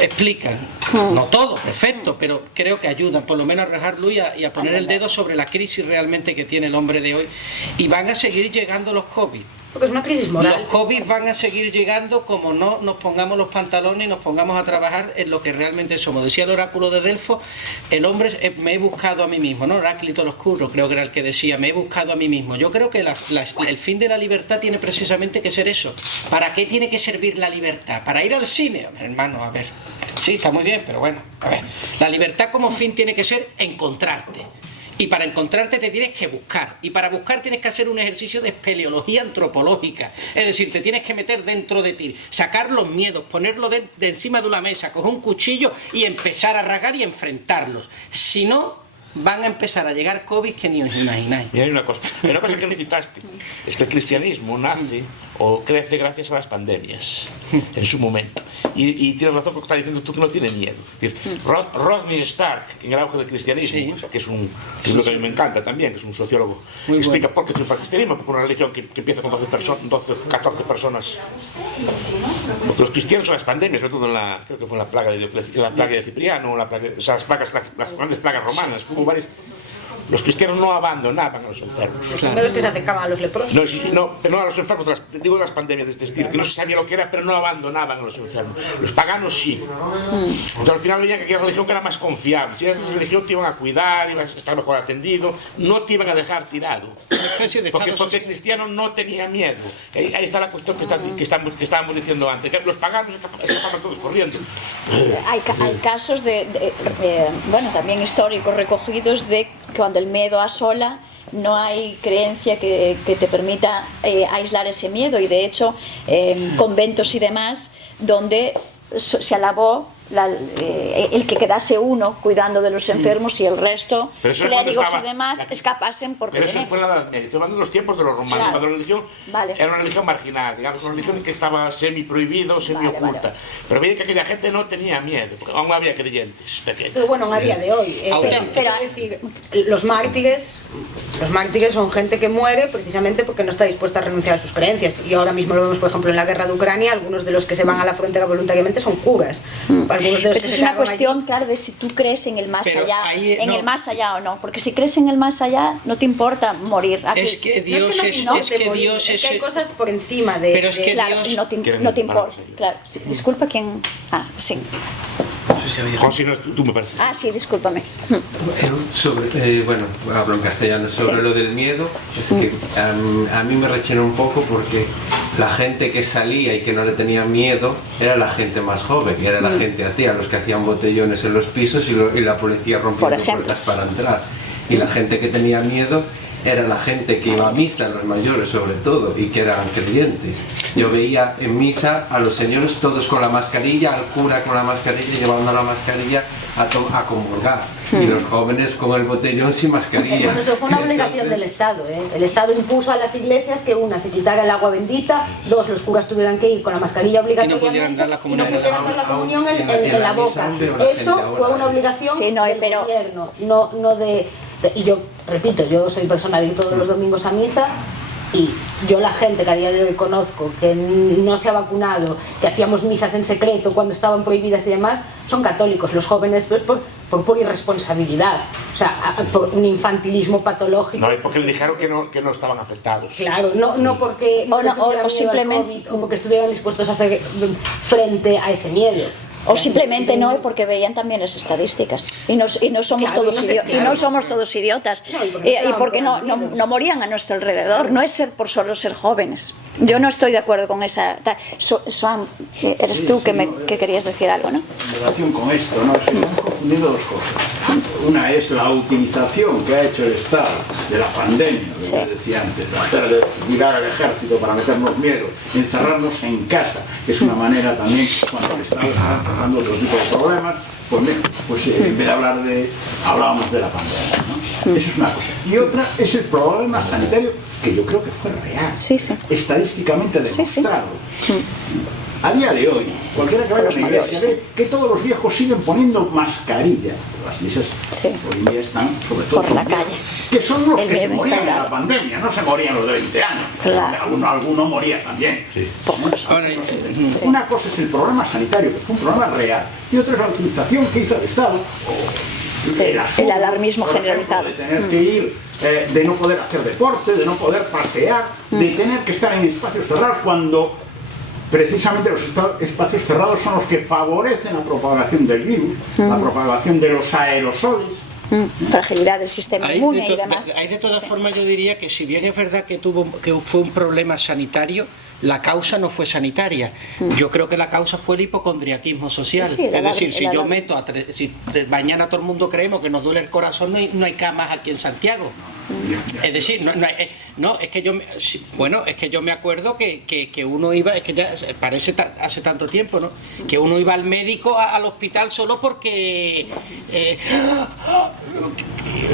explican, no todo, perfecto, pero creo que ayudan, por lo menos a arrojar luz y a poner el dedo sobre la crisis realmente que tiene el hombre de hoy. Y van a seguir llegando los COVID. Porque es una crisis moral. Los COVID van a seguir llegando como no nos pongamos los pantalones y nos pongamos a trabajar en lo que realmente somos. Decía el oráculo de Delfos, el hombre, me he buscado a mí mismo, ¿no? Heráclito el Oscuro, creo que era el que decía, me he buscado a mí mismo. Yo creo que el fin de la libertad tiene precisamente que ser eso. ¿Para qué tiene que servir la libertad? ¿Para ir al cine? Hermano, a ver, sí, está muy bien, pero bueno, a ver. La libertad como fin tiene que ser encontrarte. Y para encontrarte te tienes que buscar. Y para buscar tienes que hacer un ejercicio de espeleología antropológica. Es decir, te tienes que meter dentro de ti, sacar los miedos, ponerlo de encima de una mesa, coger un cuchillo y empezar a rasgar y enfrentarlos. Si no, van a empezar a llegar COVID que ni os imagináis. Y hay una cosa que me citaste, es que el cristianismo nace o crece gracias a las pandemias, en su momento. Y tienes razón porque estás diciendo tú que no tiene miedo. Es decir, Rodney Stark, en el auge del cristianismo, que es un libro que a mí me encanta también, que es un sociólogo, que explica por qué triunfa el cristianismo, porque una religión que empieza con 14 personas. Porque los cristianos son las pandemias, sobre todo creo que fue en la plaga de Cipriano, las grandes plagas romanas, hubo varias. Los cristianos no abandonaban a los enfermos. Los primeros que se acercaban a los leprosos. No, pero no a los enfermos, digo de las pandemias de este estilo, que no se sabía lo que era, pero no abandonaban a los enfermos. Los paganos sí. Entonces al final veían que aquella religión que era más confiable. Si esa religión te iban a cuidar, ibas a estar mejor atendido, no te iban a dejar tirado. Porque el cristiano no tenía miedo. Ahí está la cuestión que estábamos diciendo antes, que los paganos estaban todos corriendo. Hay casos bueno, también históricos recogidos de cuando el miedo asola, no hay creencia que te permita aislar ese miedo, y de hecho conventos y demás donde se alabó el que quedase uno cuidando de los enfermos y el resto, clérigos y demás, escapasen por Pero eso fue en la Edad Media, estoy hablando de los tiempos de los romanos, Claro. cuando la religión era una religión marginal, digamos, una religión que estaba semi-prohibida o semi-oculta. Pero veía que aquella gente no tenía miedo, porque aún había creyentes de aquello. Pero bueno, a día de hoy, pero decir, los mártires son gente que muere precisamente porque no está dispuesta a renunciar a sus creencias. Y ahora mismo lo vemos, por ejemplo, en la guerra de Ucrania, algunos de los que se van a la frontera voluntariamente son curas. Algunos de los Pero es una cuestión, claro, de si tú crees en el más allá, el más allá o no. Porque si crees en el más allá, no te importa morir. Aquí. Es que Dios es que hay cosas por encima de... Pero es que claro, Dios... no te importa. Claro. Sí, disculpa, ¿quién? Ah, sí. José, no, tú me pareces. Ah, sí, discúlpame. Bueno, hablo en castellano. Sobre lo del miedo, es que a mí me rechina un poco porque la gente que salía y que no le tenía miedo era la gente más joven, y era la gente a los que hacían botellones en los pisos y la policía rompiendo puertas para entrar. Y la gente que tenía miedo era la gente que iba a misa, los mayores sobre todo, y que eran creyentes. Yo veía en misa a los señores todos con la mascarilla, al cura con la mascarilla, llevando la mascarilla a comulgar, y los jóvenes con el botellón sin mascarilla. Bueno, eso fue una obligación del Estado, ¿eh? El Estado impuso a las iglesias que una, se quitara el agua bendita, dos, los curas tuvieran que ir con la mascarilla obligatoriamente, y no pudieran dar la comunión en la boca. Eso fue una obligación del gobierno, no de... Y yo, repito, yo soy persona de ir todos los domingos a misa, y yo la gente que a día de hoy conozco que no se ha vacunado, que hacíamos misas en secreto cuando estaban prohibidas y demás, son católicos. Los jóvenes por pura irresponsabilidad, o sea, por un infantilismo patológico. No, y porque le dijeron que no estaban afectados. Claro, no porque o simplemente o porque estuvieran dispuestos a hacer frente a ese miedo. O simplemente no, porque veían también las estadísticas y no somos todos idiotas, y porque no morían a nuestro alrededor. No es por solo ser jóvenes. Yo no estoy de acuerdo con esa... Joan, eres tú que querías decir algo, ¿no? En relación con esto, ¿no? Se han confundido dos cosas. Una es la utilización que ha hecho el Estado de la pandemia, lo que decía antes, de cuidar al ejército para meternos miedo, encerrarnos en casa, que es una manera también, cuando el Estado está enfrentando otro tipo de problemas, pues en vez de hablábamos de la pandemia, ¿no? Eso es una cosa. Y otra es el problema sanitario, que yo creo que fue real, estadísticamente demostrado. A día de hoy, cualquiera que vaya a una iglesia ve que todos los viejos siguen poniendo mascarilla. Las iglesias hoy en día están, sobre todo, por la calle, que son los que se morían en la pandemia, no se morían los de 20 años. Claro. Alguno moría también. Una cosa es el problema sanitario, que fue un problema real, y otra es la utilización que hizo el Estado. El alarmismo generalizado. De tener que ir, de no poder hacer deporte, de no poder pasear, de tener que estar en espacios cerrados cuando precisamente los espacios cerrados son los que favorecen la propagación del virus, la propagación de los aerosoles. Fragilidad del sistema inmune y demás. De todas formas, yo diría que si bien es verdad que fue un problema sanitario, la causa no fue sanitaria. Yo creo que la causa fue el hipocondriaquismo social. Es decir, si yo meto si mañana todo el mundo creemos que nos duele el corazón, no hay camas aquí en Santiago. Es decir, es que yo me acuerdo que uno iba, es que ya parece hace tanto tiempo, ¿no? Que uno iba al médico, al hospital, solo porque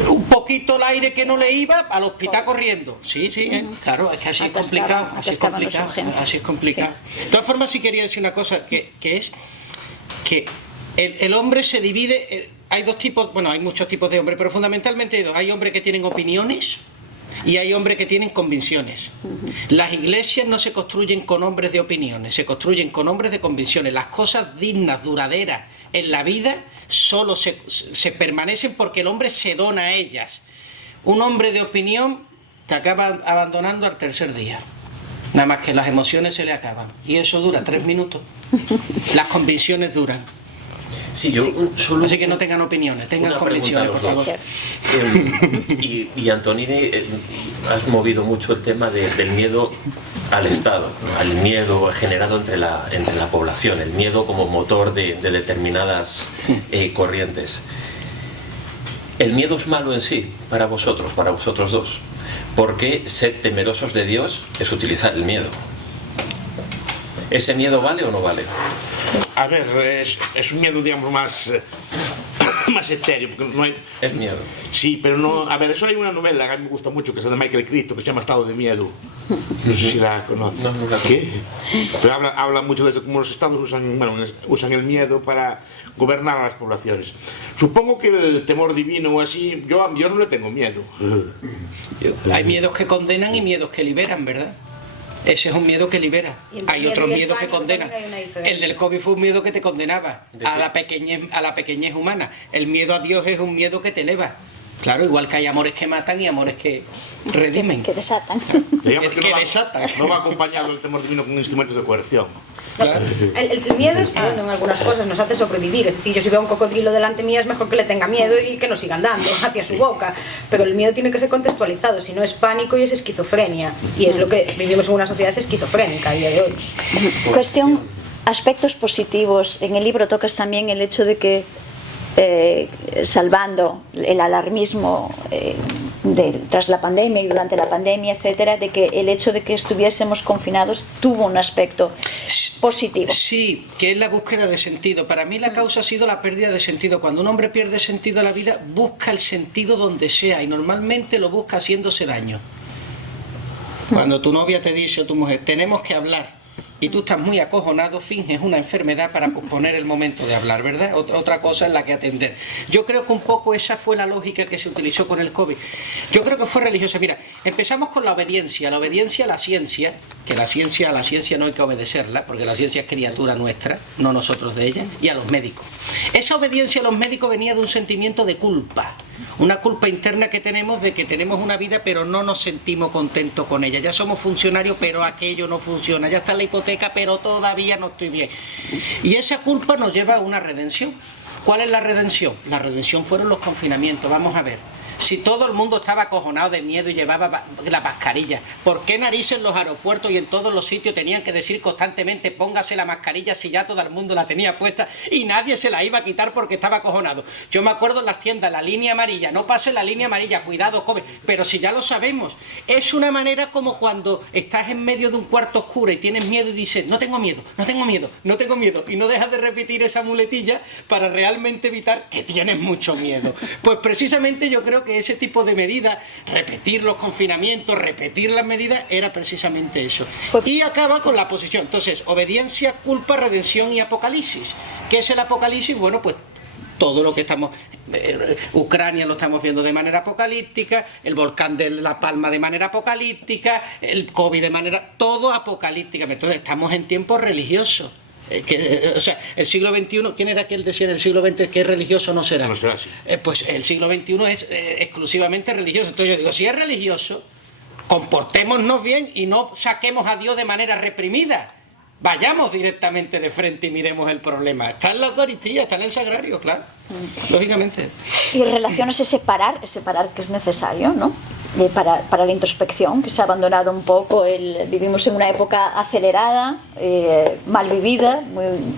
un poquito el aire que no le iba, al hospital corriendo. Sí, claro, es que así es complicado, así es complicado. De todas formas, sí quería decir una cosa, que es que el hombre se divide. Hay dos tipos, hay muchos tipos de hombres, pero fundamentalmente hay dos. Hay hombres que tienen opiniones y hay hombres que tienen convicciones. Las iglesias no se construyen con hombres de opiniones, se construyen con hombres de convicciones. Las cosas dignas, duraderas en la vida solo se permanecen porque el hombre se dona a ellas. Un hombre de opinión te acaba abandonando al tercer día. Nada más que las emociones se le acaban. Y eso dura 3 minutos. Las convicciones duran. Sí, solo así que no tengan opiniones, tengan convicciones, por favor. Y Antonini, has movido mucho el tema del miedo al Estado, al miedo generado entre la población, el miedo como motor de determinadas corrientes. ¿El miedo es malo en sí para vosotros dos? Porque ser temerosos de Dios es utilizar el miedo. ¿Ese miedo vale o no vale? A ver, es un miedo, digamos, más etéreo, porque no hay... Es miedo. Sí, pero no... A ver, eso hay una novela que a mí me gusta mucho, que es de Michael Crichton, que se llama Estado de Miedo. No sé si la conoces. No, nunca. ¿Qué? Pero habla mucho de eso, cómo los estados usan el miedo para gobernar a las poblaciones. Supongo que el temor divino o así, yo a Dios no le tengo miedo. Hay miedos que condenan y miedos que liberan, ¿verdad? Ese es un miedo que libera. Hay otros miedos que condenan. El del COVID fue un miedo que te condenaba a la pequeñez humana. El miedo a Dios es un miedo que te eleva. Claro, igual que hay amores que matan y amores que redimen. Que desatan. No va acompañado el temor divino con instrumentos de coerción. Claro. El miedo es bueno en algunas cosas, nos hace sobrevivir. Es decir, yo si veo un cocodrilo delante mía es mejor que le tenga miedo y que no siga andando hacia su boca. Pero el miedo tiene que ser contextualizado, si no es pánico y es esquizofrenia. Y es lo que vivimos en una sociedad esquizofrénica a día de hoy. Cuestión, aspectos positivos. En el libro tocas también el hecho de que salvando el alarmismo tras la pandemia y durante la pandemia, etcétera, de que el hecho de que estuviésemos confinados tuvo un aspecto positivo. Sí, que es la búsqueda de sentido. Para mí la causa ha sido la pérdida de sentido. Cuando un hombre pierde sentido a la vida, busca el sentido donde sea y normalmente lo busca haciéndose daño. Cuando tu novia te dice o tu mujer, tenemos que hablar, y tú estás muy acojonado, finges una enfermedad para posponer el momento de hablar, ¿verdad? Otra cosa en la que atender. Yo creo que un poco esa fue la lógica que se utilizó con el COVID. Yo creo que fue religiosa. Mira, empezamos con la obediencia a la ciencia, que a la ciencia no hay que obedecerla, porque la ciencia es criatura nuestra, no nosotros de ella, y a los médicos. Esa obediencia a los médicos venía de un sentimiento de culpa. Una culpa interna que tenemos de que tenemos una vida pero no nos sentimos contentos con ella. Ya somos funcionarios pero aquello no funciona. Ya está la hipoteca pero todavía no estoy bien. Y esa culpa nos lleva a una redención. ¿Cuál es la redención? La redención fueron los confinamientos. Vamos a ver. Si todo el mundo estaba acojonado de miedo y llevaba la mascarilla, ¿por qué narices en los aeropuertos y en todos los sitios tenían que decir constantemente póngase la mascarilla si ya todo el mundo la tenía puesta y nadie se la iba a quitar porque estaba acojonado? Yo me acuerdo en las tiendas, la línea amarilla, no pase la línea amarilla, cuidado, COVID, pero si ya lo sabemos, es una manera como cuando estás en medio de un cuarto oscuro y tienes miedo y dices, no tengo miedo, no tengo miedo, no tengo miedo, y no dejas de repetir esa muletilla para realmente evitar que tienes mucho miedo. Pues precisamente yo creo que ese tipo de medidas, repetir los confinamientos, repetir las medidas, era precisamente eso. Y acaba con la posición. Entonces, obediencia, culpa, redención y apocalipsis. ¿Qué es el apocalipsis? Bueno, pues todo lo que estamos... Ucrania lo estamos viendo de manera apocalíptica, el volcán de La Palma de manera apocalíptica, el COVID de manera... todo apocalíptica. Entonces, estamos en tiempos religiosos. O sea, el siglo XXI, ¿quién era aquel decía en el siglo XX que es religioso no será? No será así. Pues el siglo XXI es exclusivamente religioso. Entonces yo digo, si es religioso, comportémonos bien y no saquemos a Dios de manera reprimida. Vayamos directamente de frente y miremos el problema. Está en la Eucaristía, está en el Sagrario, claro, lógicamente. Y relaciones es separar que es necesario, ¿no? Para la introspección, que se ha abandonado un poco. Vivimos en una época acelerada, mal vivida,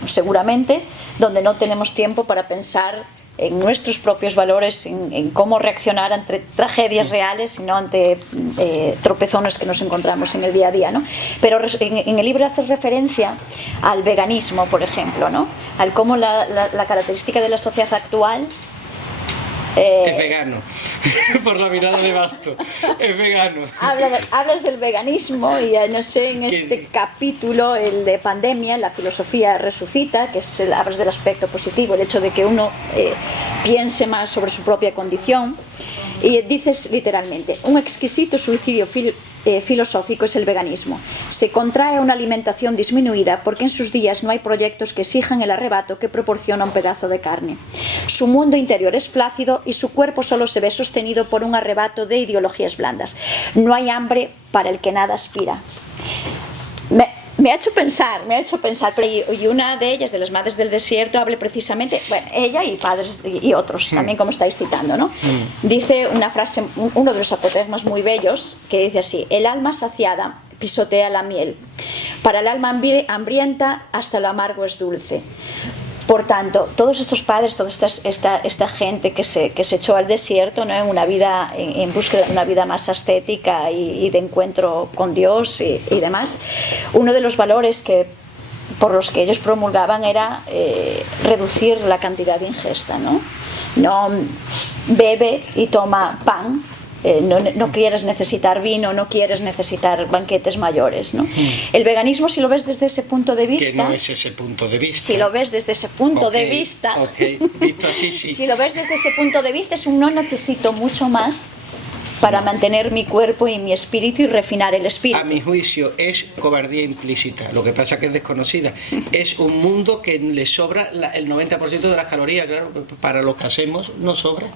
seguramente, donde no tenemos tiempo para pensar en nuestros propios valores, en cómo reaccionar ante tragedias reales y no ante tropezones que nos encontramos en el día a día, ¿no? Pero en el libro hace referencia al veganismo, por ejemplo, ¿no? Al cómo la característica de la sociedad actual es vegano, por la mirada de Basto, es vegano. Hablas del veganismo y no sé, en este capítulo, el de pandemia, la filosofía resucita, que hablas del aspecto positivo, el hecho de que uno piense más sobre su propia condición, y dices literalmente, un exquisito suicidio filosófico es el veganismo. Se contrae una alimentación disminuida porque en sus días no hay proyectos que exijan el arrebato que proporciona un pedazo de carne. Su mundo interior es flácido y su cuerpo solo se ve sostenido por un arrebato de ideologías blandas. No hay hambre para el que nada aspira. Me ha hecho pensar, y una de ellas, de las Madres del Desierto, habla precisamente, bueno, ella y padres y otros, también como estáis citando, ¿no? Dice una frase, uno de los apotegmas muy bellos, que dice así: el alma saciada pisotea la miel, para el alma hambrienta hasta lo amargo es dulce. Por tanto, todos estos padres, toda esta gente que se echó al desierto, ¿no? en búsqueda de una vida más ascética y de encuentro con Dios y demás, uno de los valores por los que ellos promulgaban era reducir la cantidad de ingesta, ¿no? No bebe y toma pan. No quieres necesitar vino, no quieres necesitar banquetes mayores, ¿no? El veganismo, si lo ves desde ese punto de vista... Que no es ese punto de vista. Si lo ves desde ese punto de vista... Visto así, sí. Si lo ves desde ese punto de vista, es un no necesito mucho más para mantener mi cuerpo y mi espíritu y refinar el espíritu. A mi juicio es cobardía implícita, lo que pasa es que es desconocida. Es un mundo que le sobra el 90% de las calorías, claro, para lo que hacemos no sobra.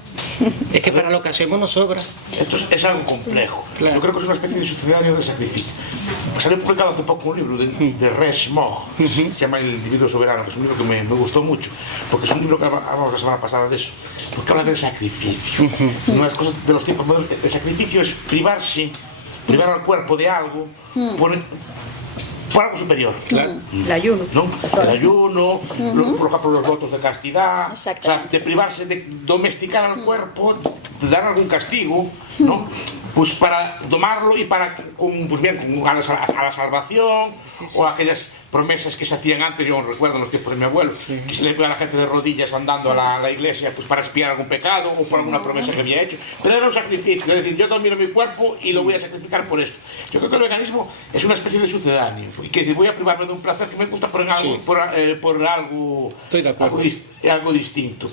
Es que para lo que hacemos no sobra. Esto es algo complejo. Claro. Yo creo que es una especie de sucedáneo del sacrificio. Salió publicado hace poco un libro de Rex Mogg, se llama El individuo soberano, que es un libro que me gustó mucho, porque es un libro que hablamos la semana pasada de eso, porque habla del sacrificio. Una de las cosas de los tiempos modernos, el sacrificio es privar al cuerpo de algo por algo superior. Claro. El ayuno. ¿No? El ayuno, por ejemplo, los votos de castidad, o sea, de privarse, de domesticar al cuerpo, de dar algún castigo, ¿no? Pues para domarlo y para, pues bien, a la salvación, o aquellas promesas que se hacían antes. Yo recuerdo en los tiempos de mi abuelo, que se le veía a la gente de rodillas andando a la iglesia pues para expiar algún pecado o por alguna promesa que había hecho, pero era un sacrificio, es decir, yo domino mi cuerpo y lo voy a sacrificar por esto. Yo creo que el veganismo es una especie de sucedáneo, y que voy a privarme de un placer que me gusta por algo distinto,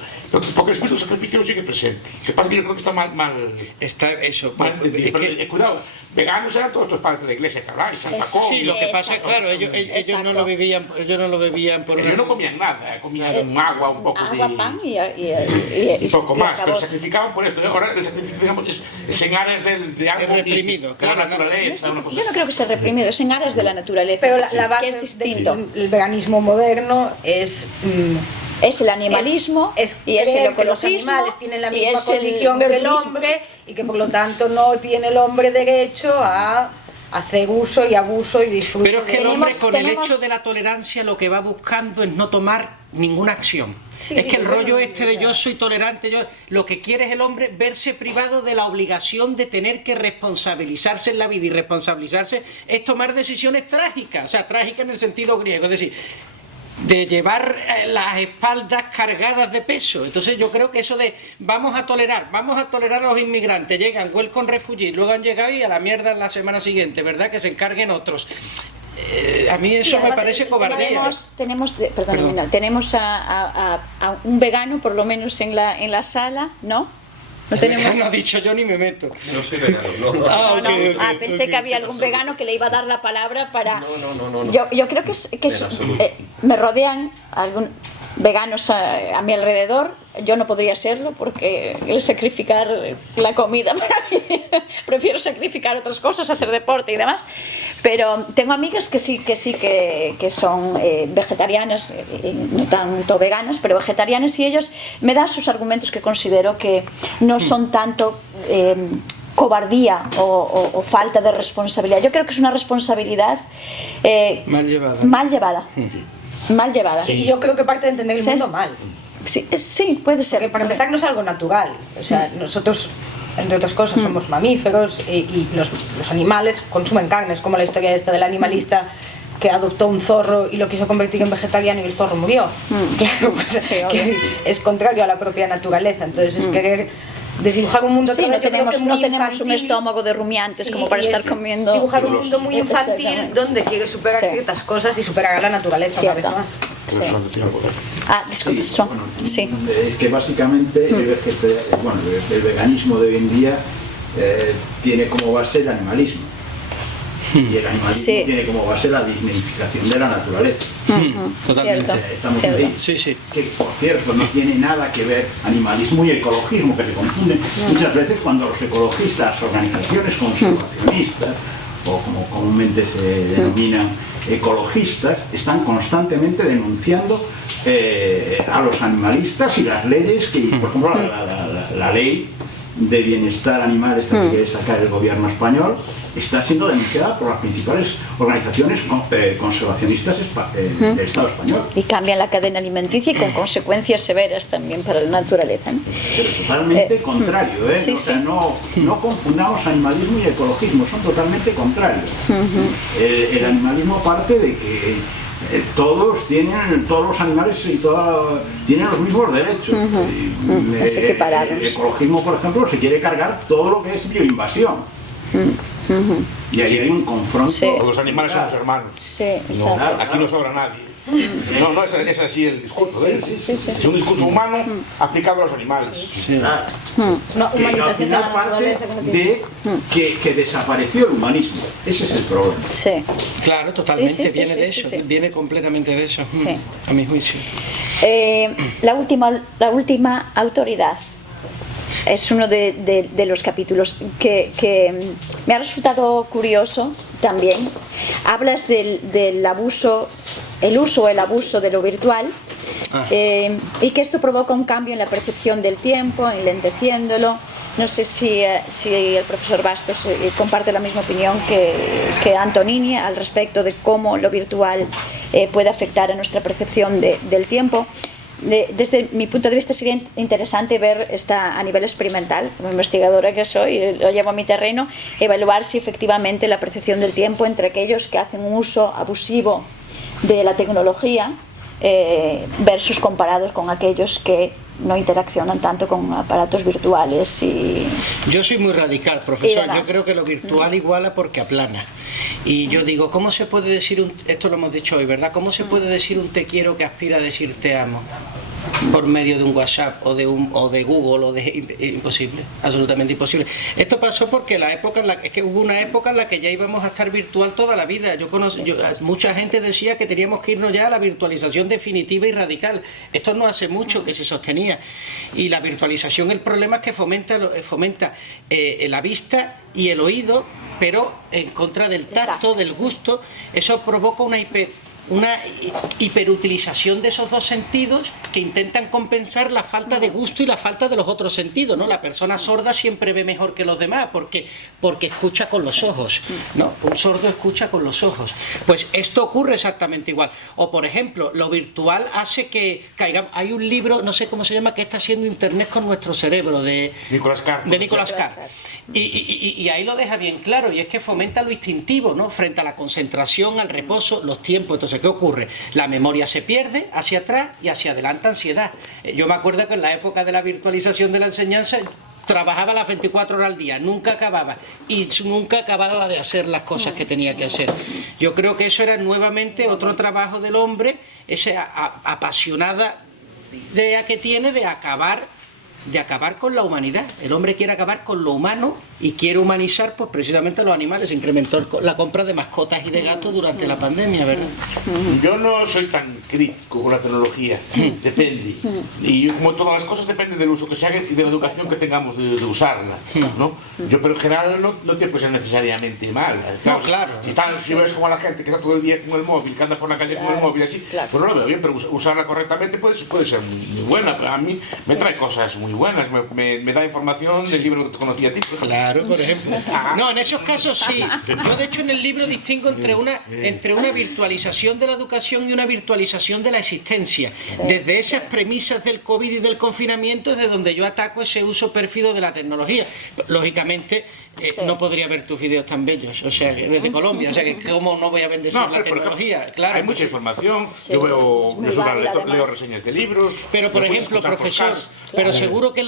porque el espíritu del sacrificio no sigue presente. Lo que pasa es que yo creo que está mal está eso, cuidado, veganos eran todos estos padres de la iglesia que habláis, Santa Cruz. Sí, lo que pasa es, claro, ellos no lo bebían por... Ellos no comían nada, comían agua, un poco agua, de... pan y poco más, pero sacrificaban por esto. Ahora el sacrificio, digamos, es en áreas de algo reprimido, de la naturaleza. Yo no creo que sea reprimido, es en áreas de la naturaleza. Pero la base es distinto. del veganismo moderno es es el animalismo y es el que los ecologismo, animales tienen la y misma es el condición que el verdurismo. hombre y que por lo tanto no tiene el hombre derecho a hacer uso y abuso y disfrute. Pero es que el hombre con el hecho de la tolerancia lo que va buscando es no tomar ninguna acción. Sí, es que el rollo sí, este de yo soy tolerante, lo que quiere es el hombre verse privado de la obligación de tener que responsabilizarse en la vida, y responsabilizarse es tomar decisiones trágicas, o sea, trágicas en el sentido griego, es decir, de llevar las espaldas cargadas de peso. Entonces yo creo que eso de vamos a tolerar a los inmigrantes, llegan, welcome refugees, luego han llegado y a la mierda la semana siguiente, ¿verdad? Que se encarguen otros. A mí eso me parece cobardía. Tenemos a un vegano, por lo menos en la sala, ¿no? No tenemos... No ha dicho yo ni me meto. No soy vegano, no. Pensé que había algún vegano que le iba a dar la palabra para... No. Yo creo que me rodean veganos a mi alrededor. Yo no podría serlo porque el sacrificar la comida para mí, prefiero sacrificar otras cosas, hacer deporte y demás, pero tengo amigas que son vegetarianas, no tanto veganas, pero vegetarianas, y ellos me dan sus argumentos que considero que no son tanto cobardía o falta de responsabilidad. Yo creo que es una responsabilidad mal llevada. Y yo creo que parte de entender el mundo mal. Sí, puede ser. Porque para empezar no es algo natural. O sea, nosotros, entre otras cosas, somos mamíferos y los animales consumen carnes, como la historia esta del animalista que adoptó un zorro y lo quiso convertir en vegetariano y el zorro murió. Claro, pues que es contrario a la propia naturaleza. Entonces es querer desdibujar un mundo no tenemos un estómago de rumiantes como para estar comiendo. Dibujar un mundo muy infantil donde quiere superar ciertas cosas y superar a la naturaleza una vez más. Que básicamente el veganismo de hoy en día tiene como base el animalismo. Y el animalismo tiene como base la dignificación de la naturaleza. Totalmente. Estamos ahí. Que, por cierto, no tiene nada que ver animalismo y ecologismo, que se confunden muchas veces cuando los ecologistas, organizaciones conservacionistas, o como comúnmente se denominan ecologistas, están constantemente denunciando a los animalistas y las leyes que, por ejemplo, la ley de bienestar animal esta que quiere sacar el gobierno español está siendo denunciada por las principales organizaciones conservacionistas del Estado español. Y cambian la cadena alimenticia y con consecuencias severas también para la naturaleza, ¿no? Pero totalmente contrario, ¿eh? O sea, no confundamos animalismo y ecologismo, son totalmente contrarios. El animalismo parte de que todos los animales tienen los mismos derechos. El ecologismo, por ejemplo, se quiere cargar todo lo que es bioinvasión. Y ahí hay un confronto. Los animales somos hermanos. Aquí no sobra nadie. No, es así el discurso. Es un discurso humano aplicado a los animales. Que al final parte de que desapareció el humanismo. Ese es el problema. Claro, totalmente. Viene de eso. Viene completamente de eso. A mi juicio. La última autoridad. Es uno de los capítulos que me ha resultado curioso también. Hablas del abuso, el uso o el abuso de lo virtual, y que esto provoca un cambio en la percepción del tiempo, enlenteciéndolo. No sé si el profesor Bastos comparte la misma opinión que Antonini al respecto de cómo lo virtual puede afectar a nuestra percepción del tiempo. Desde mi punto de vista sería interesante ver a nivel experimental, como investigadora que soy, lo llevo a mi terreno, evaluar si efectivamente la percepción del tiempo entre aquellos que hacen un uso abusivo de la tecnología versus comparados con aquellos que no interaccionan tanto con aparatos virtuales. Yo soy muy radical, profesor. Yo creo que lo virtual iguala porque aplana. Y yo digo, ¿cómo se puede decir esto lo hemos dicho hoy, ¿verdad? ¿Cómo se puede decir un te quiero que aspira a decir te amo por medio de un WhatsApp o de Google imposible, absolutamente imposible? Esto pasó porque hubo una época en la que ya íbamos a estar virtual toda la vida. Mucha gente decía que teníamos que irnos ya a la virtualización definitiva y radical. Esto no hace mucho que se sostenía. Y la virtualización, el problema es que fomenta la vista y el oído, pero en contra del tacto, del gusto. Eso provoca una hiperutilización de esos dos sentidos que intentan compensar la falta de gusto y la falta de los otros sentidos, ¿no? La persona sorda siempre ve mejor que los demás porque escucha con los ojos, ¿no? Un sordo escucha con los ojos. Pues esto ocurre exactamente igual. O por ejemplo, lo virtual hace que caigamos. Hay un libro, no sé cómo se llama, que está haciendo Internet con nuestro cerebro, de Nicolas Carr. Y ahí lo deja bien claro, y es que fomenta lo instintivo, ¿no? Frente a la concentración, al reposo, los tiempos. Entonces, ¿qué ocurre? La memoria se pierde hacia atrás y hacia adelante ansiedad. Yo me acuerdo que en la época de la virtualización de la enseñanza trabajaba las 24 horas al día, nunca acababa, y nunca acababa de hacer las cosas que tenía que hacer. Yo creo que eso era nuevamente otro trabajo del hombre, esa apasionada idea que tiene de acabar con la humanidad. El hombre quiere acabar con lo humano y quiere humanizar pues precisamente a los animales. Se incrementó la compra de mascotas y de gatos durante la pandemia, ¿verdad? Yo no soy tan crítico con la tecnología, depende. Y yo, como todas las cosas, depende del uso que se haga y de la educación que tengamos de usarla, ¿no? Yo, pero en general, no tiene que ser necesariamente mal. Claro. Si ves como a la gente que está todo el día con el móvil, que anda por la calle con el móvil así, pues no lo veo bien, pero usarla correctamente puede ser muy buena. A mí me trae cosas muy buenas, me da información del libro que te conocí a ti, por ejemplo. Claro, por ejemplo. No, en esos casos sí. Yo de hecho en el libro distingo entre una virtualización de la educación y una virtualización de la existencia. Desde esas premisas del COVID y del confinamiento es de donde yo ataco ese uso pérfido de la tecnología. Lógicamente no podría ver tus vídeos tan bellos, o sea, desde Colombia, o sea, que cómo no voy a bendecir la tecnología. Ejemplo, claro, hay mucha información, yo leo reseñas de libros. Pero por ejemplo, profesor, pero seguro que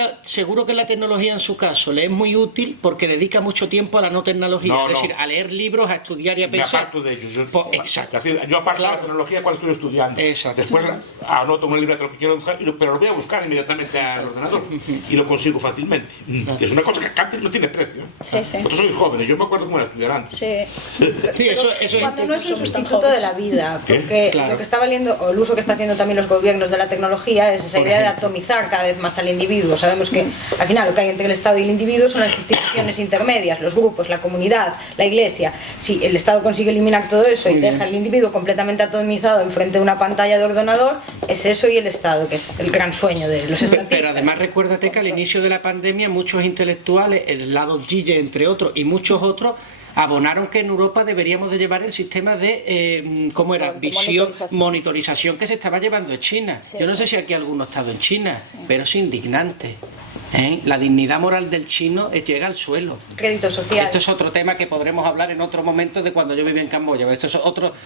la tecnología en su caso le es muy útil porque dedica mucho tiempo a la no tecnología, es decir, a leer libros, a estudiar y a pensar. Me aparto de ellos. Exacto. Yo aparto de la tecnología cuando estoy estudiando. Exacto. Después anoto un libro de lo que quiero buscar, pero lo voy a buscar inmediatamente al ordenador y lo consigo fácilmente. Es una cosa que antes no tiene precio. Vosotros sois jóvenes, yo me acuerdo cómo era estudiar antes. Eso cuando no es un sustituto de la vida, porque lo que está valiendo, o el uso que está haciendo también los gobiernos de la tecnología es esa idea de atomizar cada vez más al individuo. Sabemos que al final lo que hay entre el Estado y el individuo son las instituciones intermedias, los grupos, la comunidad, la iglesia. Si el Estado consigue eliminar todo eso y deja al individuo completamente atomizado enfrente de una pantalla de ordenador, es eso y el Estado, que es el gran sueño de los estatistas. Pero además recuérdate que al inicio de la pandemia muchos intelectuales, el lado Gille entre otros y muchos otros, abonaron que en Europa deberíamos de llevar el sistema de monitorización que se estaba llevando en China. Yo no sé si aquí alguno ha estado en China, pero es indignante. La dignidad moral del chino llega al suelo. Crédito social. Esto es otro tema que podremos hablar en otro momento de cuando yo vivía en Camboya. Esto es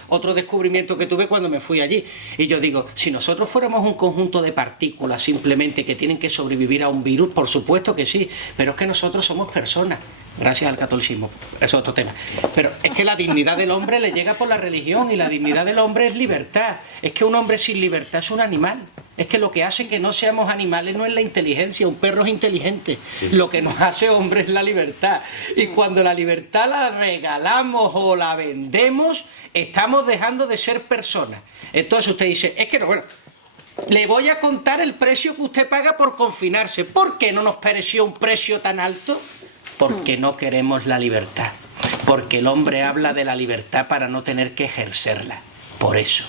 otro descubrimiento que tuve cuando me fui allí. Y yo digo, si nosotros fuéramos un conjunto de partículas simplemente que tienen que sobrevivir a un virus, por supuesto que sí, pero es que nosotros somos personas, gracias al catolicismo. Eso es otro tema. Pero es que la dignidad del hombre le llega por la religión y la dignidad del hombre es libertad. Es que un hombre sin libertad es un animal. Es que lo que hace que no seamos animales no es la inteligencia, un perro es inteligente. Lo que nos hace hombre es la libertad. Y cuando la libertad la regalamos o la vendemos, estamos dejando de ser personas. Entonces usted dice, es que no, bueno, le voy a contar el precio que usted paga por confinarse. ¿Por qué no nos pareció un precio tan alto? Porque no queremos la libertad. Porque el hombre habla de la libertad para no tener que ejercerla. Por eso.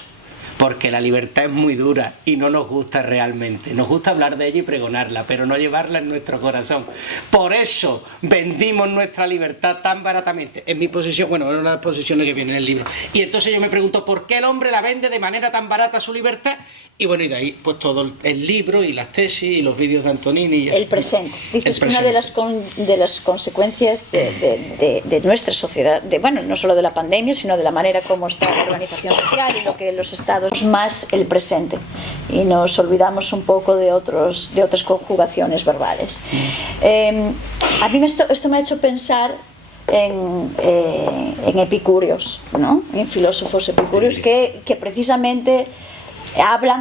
Porque la libertad es muy dura y no nos gusta realmente. Nos gusta hablar de ella y pregonarla, pero no llevarla en nuestro corazón. Por eso vendimos nuestra libertad tan baratamente. En mi posición, bueno, es una de las posiciones que viene en el libro. Y entonces yo me pregunto, ¿por qué el hombre la vende de manera tan barata su libertad? Y bueno, y de ahí pues todo el libro y las tesis y los vídeos de Antonini. Y el presente. Dices que una de las consecuencias de nuestra sociedad, bueno, no solo de la pandemia, sino de la manera como está la organización social y lo que los estados, más el presente. Y nos olvidamos un poco de otras conjugaciones verbales. A mí esto me ha hecho pensar en epicúreos, ¿no? En filósofos epicúreos que precisamente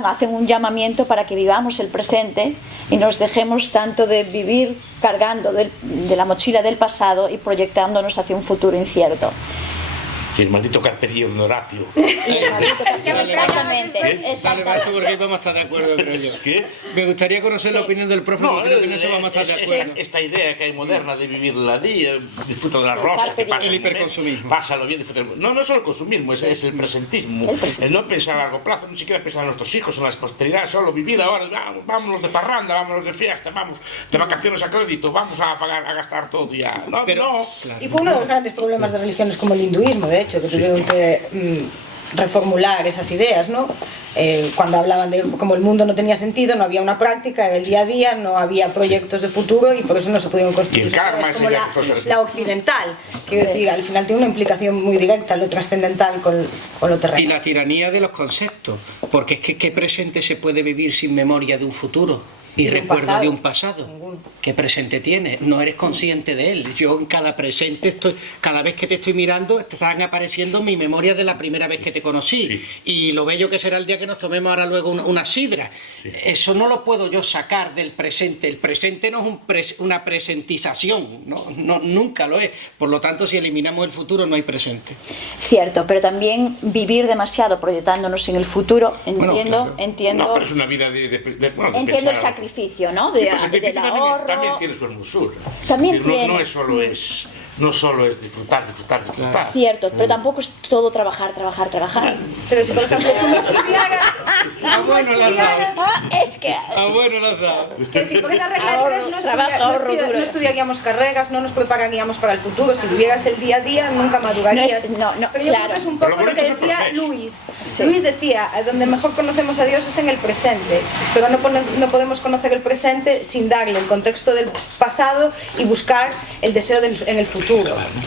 hacen un llamamiento para que vivamos el presente y nos dejemos tanto de vivir cargando de la mochila del pasado y proyectándonos hacia un futuro incierto. Y el maldito carpe diem de Horacio. Exactamente. Dale, Marco, porque ahí vamos a estar de acuerdo, creo yo. ¿Qué? Me gustaría conocer la opinión del profe, porque creo que en eso vamos a estar de acuerdo. Esta idea que hay moderna de vivir la día, disfruta de las rosas, que pasa el hiperconsumismo. Pásalo bien, disfruta. No es solo el consumismo, es el presentismo. El no pensar a largo plazo, ni siquiera pensar en nuestros hijos, en las posteridades, solo vivir ahora. Vámonos de parranda, vámonos de fiesta, vamos de vacaciones a crédito, vamos a pagar, a gastar todo ya. No. Claro. Y fue uno de los grandes problemas de religiones como el hinduismo, de hecho, que tuvieron que reformular esas ideas, ¿no? Cuando hablaban de cómo el mundo no tenía sentido, no había una práctica en el día a día, no había proyectos de futuro y por eso no se pudieron construir sociedades como la occidental. Quiero decir, al final tiene una implicación muy directa lo trascendental con lo terrenal. Y la tiranía de los conceptos, porque es que ¿qué presente se puede vivir sin memoria de un futuro? Y recuerdo de un pasado. ¿Qué presente tienes? No eres consciente de él. Yo en cada presente cada vez que te estoy mirando, están apareciendo mi memoria de la primera vez que te conocí. Sí. Y lo bello que será el día que nos tomemos ahora luego una sidra. Sí. Eso no lo puedo yo sacar del presente. El presente no es una presentización, ¿no? Nunca lo es. Por lo tanto, si eliminamos el futuro, no hay presente. Cierto, pero también vivir demasiado proyectándonos en el futuro, entiendo. No, pero es una vida entiendo el sacrificio, ¿no? Del ahorro. También tiene su hermosura. También tiene. No solo es disfrutar. Cierto, pero tampoco es todo trabajar. Pero si por ejemplo tú no estudiaras... bueno las das. Es que... bueno las das. Es decir, por esa regla de 3 no estudiaríamos carreras, no nos prepararíamos para el futuro. Si vivieras el día a día, nunca madurarías. Pero yo creo que es un poco lo que decía Luis. Sí. Luis decía, donde mejor conocemos a Dios es en el presente, pero no podemos conocer el presente sin darle el contexto del pasado y buscar el deseo en el futuro.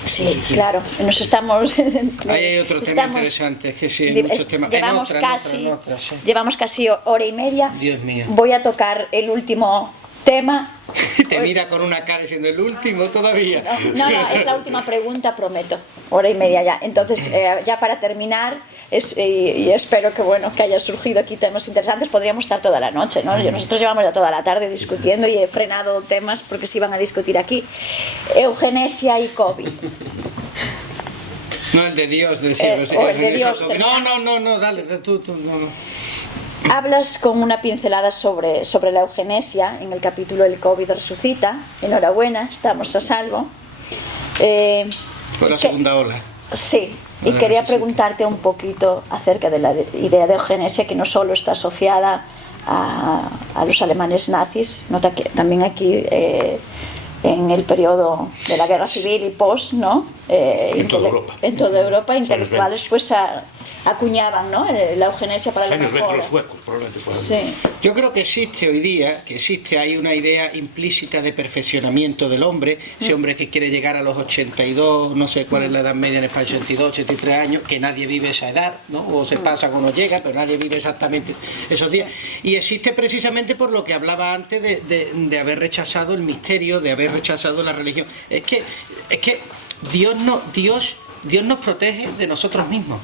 Sí, claro, nos estamos... Hay otro tema interesante, que sí, hay muchos temas. Llevamos casi hora y media. Dios mío. Voy a tocar el último tema. Te mira con una cara diciendo el último todavía. No, es la última pregunta, prometo. Hora y media ya. Entonces, ya para terminar, y espero que haya surgido aquí temas interesantes, podríamos estar toda la noche, ¿no? Nosotros llevamos ya toda la tarde discutiendo y he frenado temas porque se iban a discutir aquí. Eugenesia y COVID. No, el de Dios, decía. El de Dios. No, dale, tú, no. Hablas con una pincelada sobre la eugenesia en el capítulo El COVID resucita. Enhorabuena, estamos a salvo. Fue la segunda ola. Sí, y quería preguntarte un poquito acerca de la idea de eugenesia, que no solo está asociada a los alemanes nazis, sino también aquí en el periodo de la guerra civil y post, ¿no? En toda Europa, intelectuales pues acuñaban, ¿no? La eugenesia para la mejora. Los suecos probablemente fueron. Sí. Yo creo que existe hoy día, hay una idea implícita de perfeccionamiento del hombre, ese hombre que quiere llegar a los 82, no sé cuál es la edad media en España, 82, 83 años, que nadie vive esa edad, ¿no? O se pasa cuando llega, pero nadie vive exactamente esos días. Y existe precisamente por lo que hablaba antes de haber rechazado el misterio, de haber rechazado la religión. Es que Dios nos protege de nosotros mismos.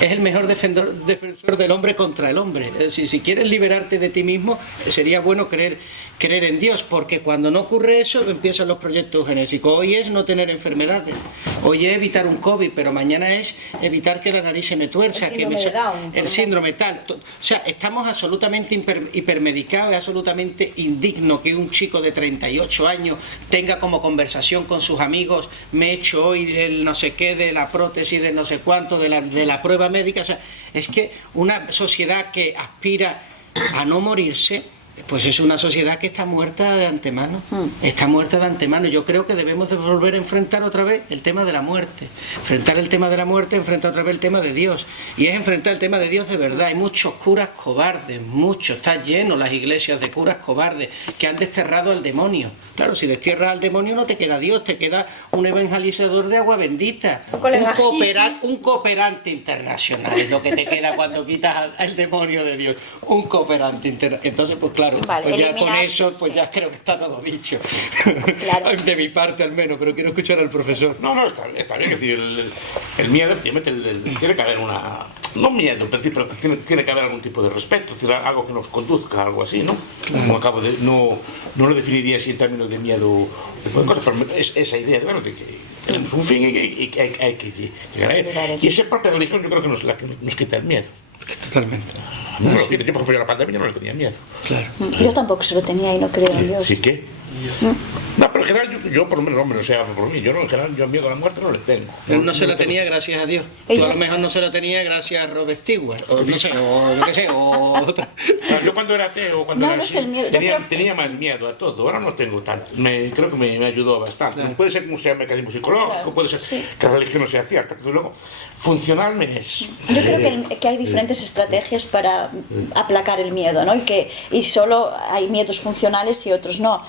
Es el mejor defensor del hombre contra el hombre. Es decir, si quieres liberarte de ti mismo, sería bueno creer en Dios, porque cuando no ocurre eso, empiezan los proyectos eugenésicos. Hoy es no tener enfermedades, hoy es evitar un COVID, pero mañana es evitar que la nariz se me tuerza, el síndrome tal. O sea, estamos absolutamente hipermedicados, es absolutamente indigno que un chico de 38 años tenga como conversación con sus amigos: me he hecho hoy el no sé qué de la prótesis, de no sé cuánto, de la prueba médica. O sea, es que una sociedad que aspira a no morirse, pues es una sociedad que está muerta de antemano. Está muerta de antemano. Yo creo que debemos de volver a enfrentar otra vez el tema de la muerte. Enfrentar el tema de la muerte, enfrentar otra vez el tema de Dios. Y es enfrentar el tema de Dios de verdad. Hay muchos curas cobardes, muchos. Está lleno las iglesias de curas cobardes que han desterrado al demonio. Claro, si destierras al demonio no te queda Dios, te queda un evangelizador de agua bendita. Un cooperante internacional es lo que te queda cuando quitas al demonio de Dios. Un cooperante internacional. Entonces, pues claro, pues ya con eso pues ya creo que está todo dicho. Claro. De mi parte al menos, pero quiero escuchar al profesor. No, está bien. Es decir, el miedo, efectivamente, tiene que haber no miedo, pero tiene que haber algún tipo de respeto, es decir, algo que nos conduzca, algo así, ¿no? Claro. No lo definiría así en términos de miedo, pero es esa idea, claro, de que Tenemos un fin y hay que llegar a él. Y esa propia religión yo creo que la que nos quita el miedo. Totalmente. No lo quita. Yo, por ejemplo, la pandemia no le tenía miedo. Claro. Yo tampoco se lo tenía y no creo en Dios. ¿Sí qué? No, pero en general yo por lo menos, hombre, no sé, hablo por mí, yo no, en general yo miedo a la muerte no le tengo. Él no se lo tenía gracias a Dios. Tú a lo mejor no se lo tenía gracias a Robert Stewart, o no sé, o yo qué sé, o otra. Yo cuando era ateo, cuando era así, tenía más miedo a todo, ahora no tengo tanto. Creo que me ayudó bastante. Claro. Puede ser que sea un mecanismo psicológico, puede ser que la religión no sea cierta, pero luego funcional me es. Yo creo que hay diferentes estrategias para aplacar el miedo, ¿no? Y solo hay miedos funcionales y otros no.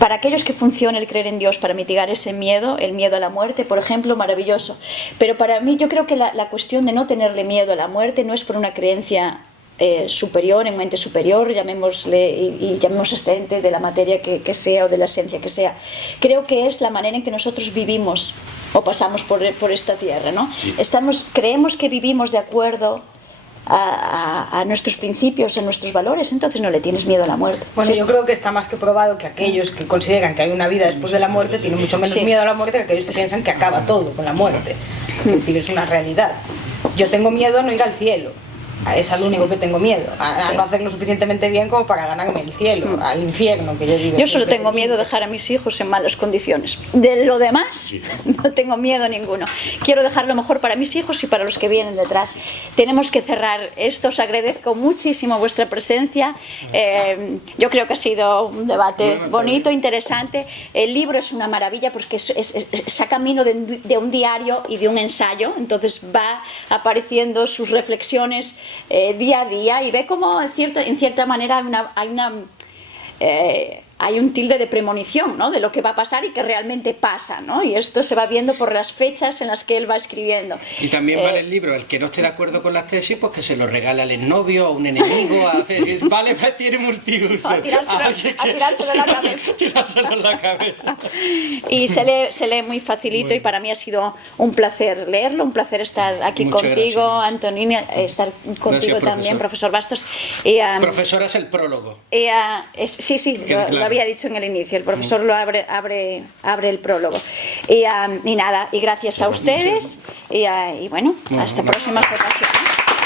Para aquellos que funcione el creer en Dios para mitigar ese miedo, el miedo a la muerte, por ejemplo, maravilloso. Pero para mí yo creo que la cuestión de no tenerle miedo a la muerte no es por una creencia superior, en un ente superior, llamémosle y llamemos a este ente de la materia que sea o de la esencia que sea. Creo que es la manera en que nosotros vivimos o pasamos por esta tierra, ¿no? Sí. Creemos que vivimos de acuerdo a nuestros principios, a nuestros valores, entonces no le tienes miedo a la muerte. Bueno, yo creo que está más que probado que aquellos que consideran que hay una vida después de la muerte tienen mucho menos miedo a la muerte que aquellos que piensan que acaba todo con la muerte. Es decir, es una realidad. Yo tengo miedo a no ir al cielo. Es al único que tengo miedo, a no hacerlo suficientemente bien como para ganarme el cielo, al infierno que yo digo. Yo solo tengo miedo de dejar a mis hijos en malas condiciones. De lo demás, no tengo miedo ninguno. Quiero dejar lo mejor para mis hijos y para los que vienen detrás. Tenemos que cerrar esto. Os agradezco muchísimo vuestra presencia. Yo creo que ha sido un debate bonito, interesante. El libro es una maravilla porque saca camino de un diario y de un ensayo. Entonces va apareciendo sus reflexiones día a día y ve cómo en cierta manera hay un tilde de premonición, ¿no? De lo que va a pasar y que realmente pasa, ¿no? Y esto se va viendo por las fechas en las que él va escribiendo. Y también vale el libro, el que no esté de acuerdo con las tesis, pues que se lo regale al exnovio, a un enemigo, vale, tiene multiuso. A tirárselo en la cabeza. Tirárselo en la cabeza. Y se lee muy facilito y para mí ha sido un placer leerlo, un placer estar aquí contigo, Antonini, estar contigo también, profesor Bastos. Profesora es el prólogo. Sí, lo había dicho en el inicio, el profesor lo abre el prólogo. Y nada, y gracias a ustedes y bueno, hasta próximas ocasiones.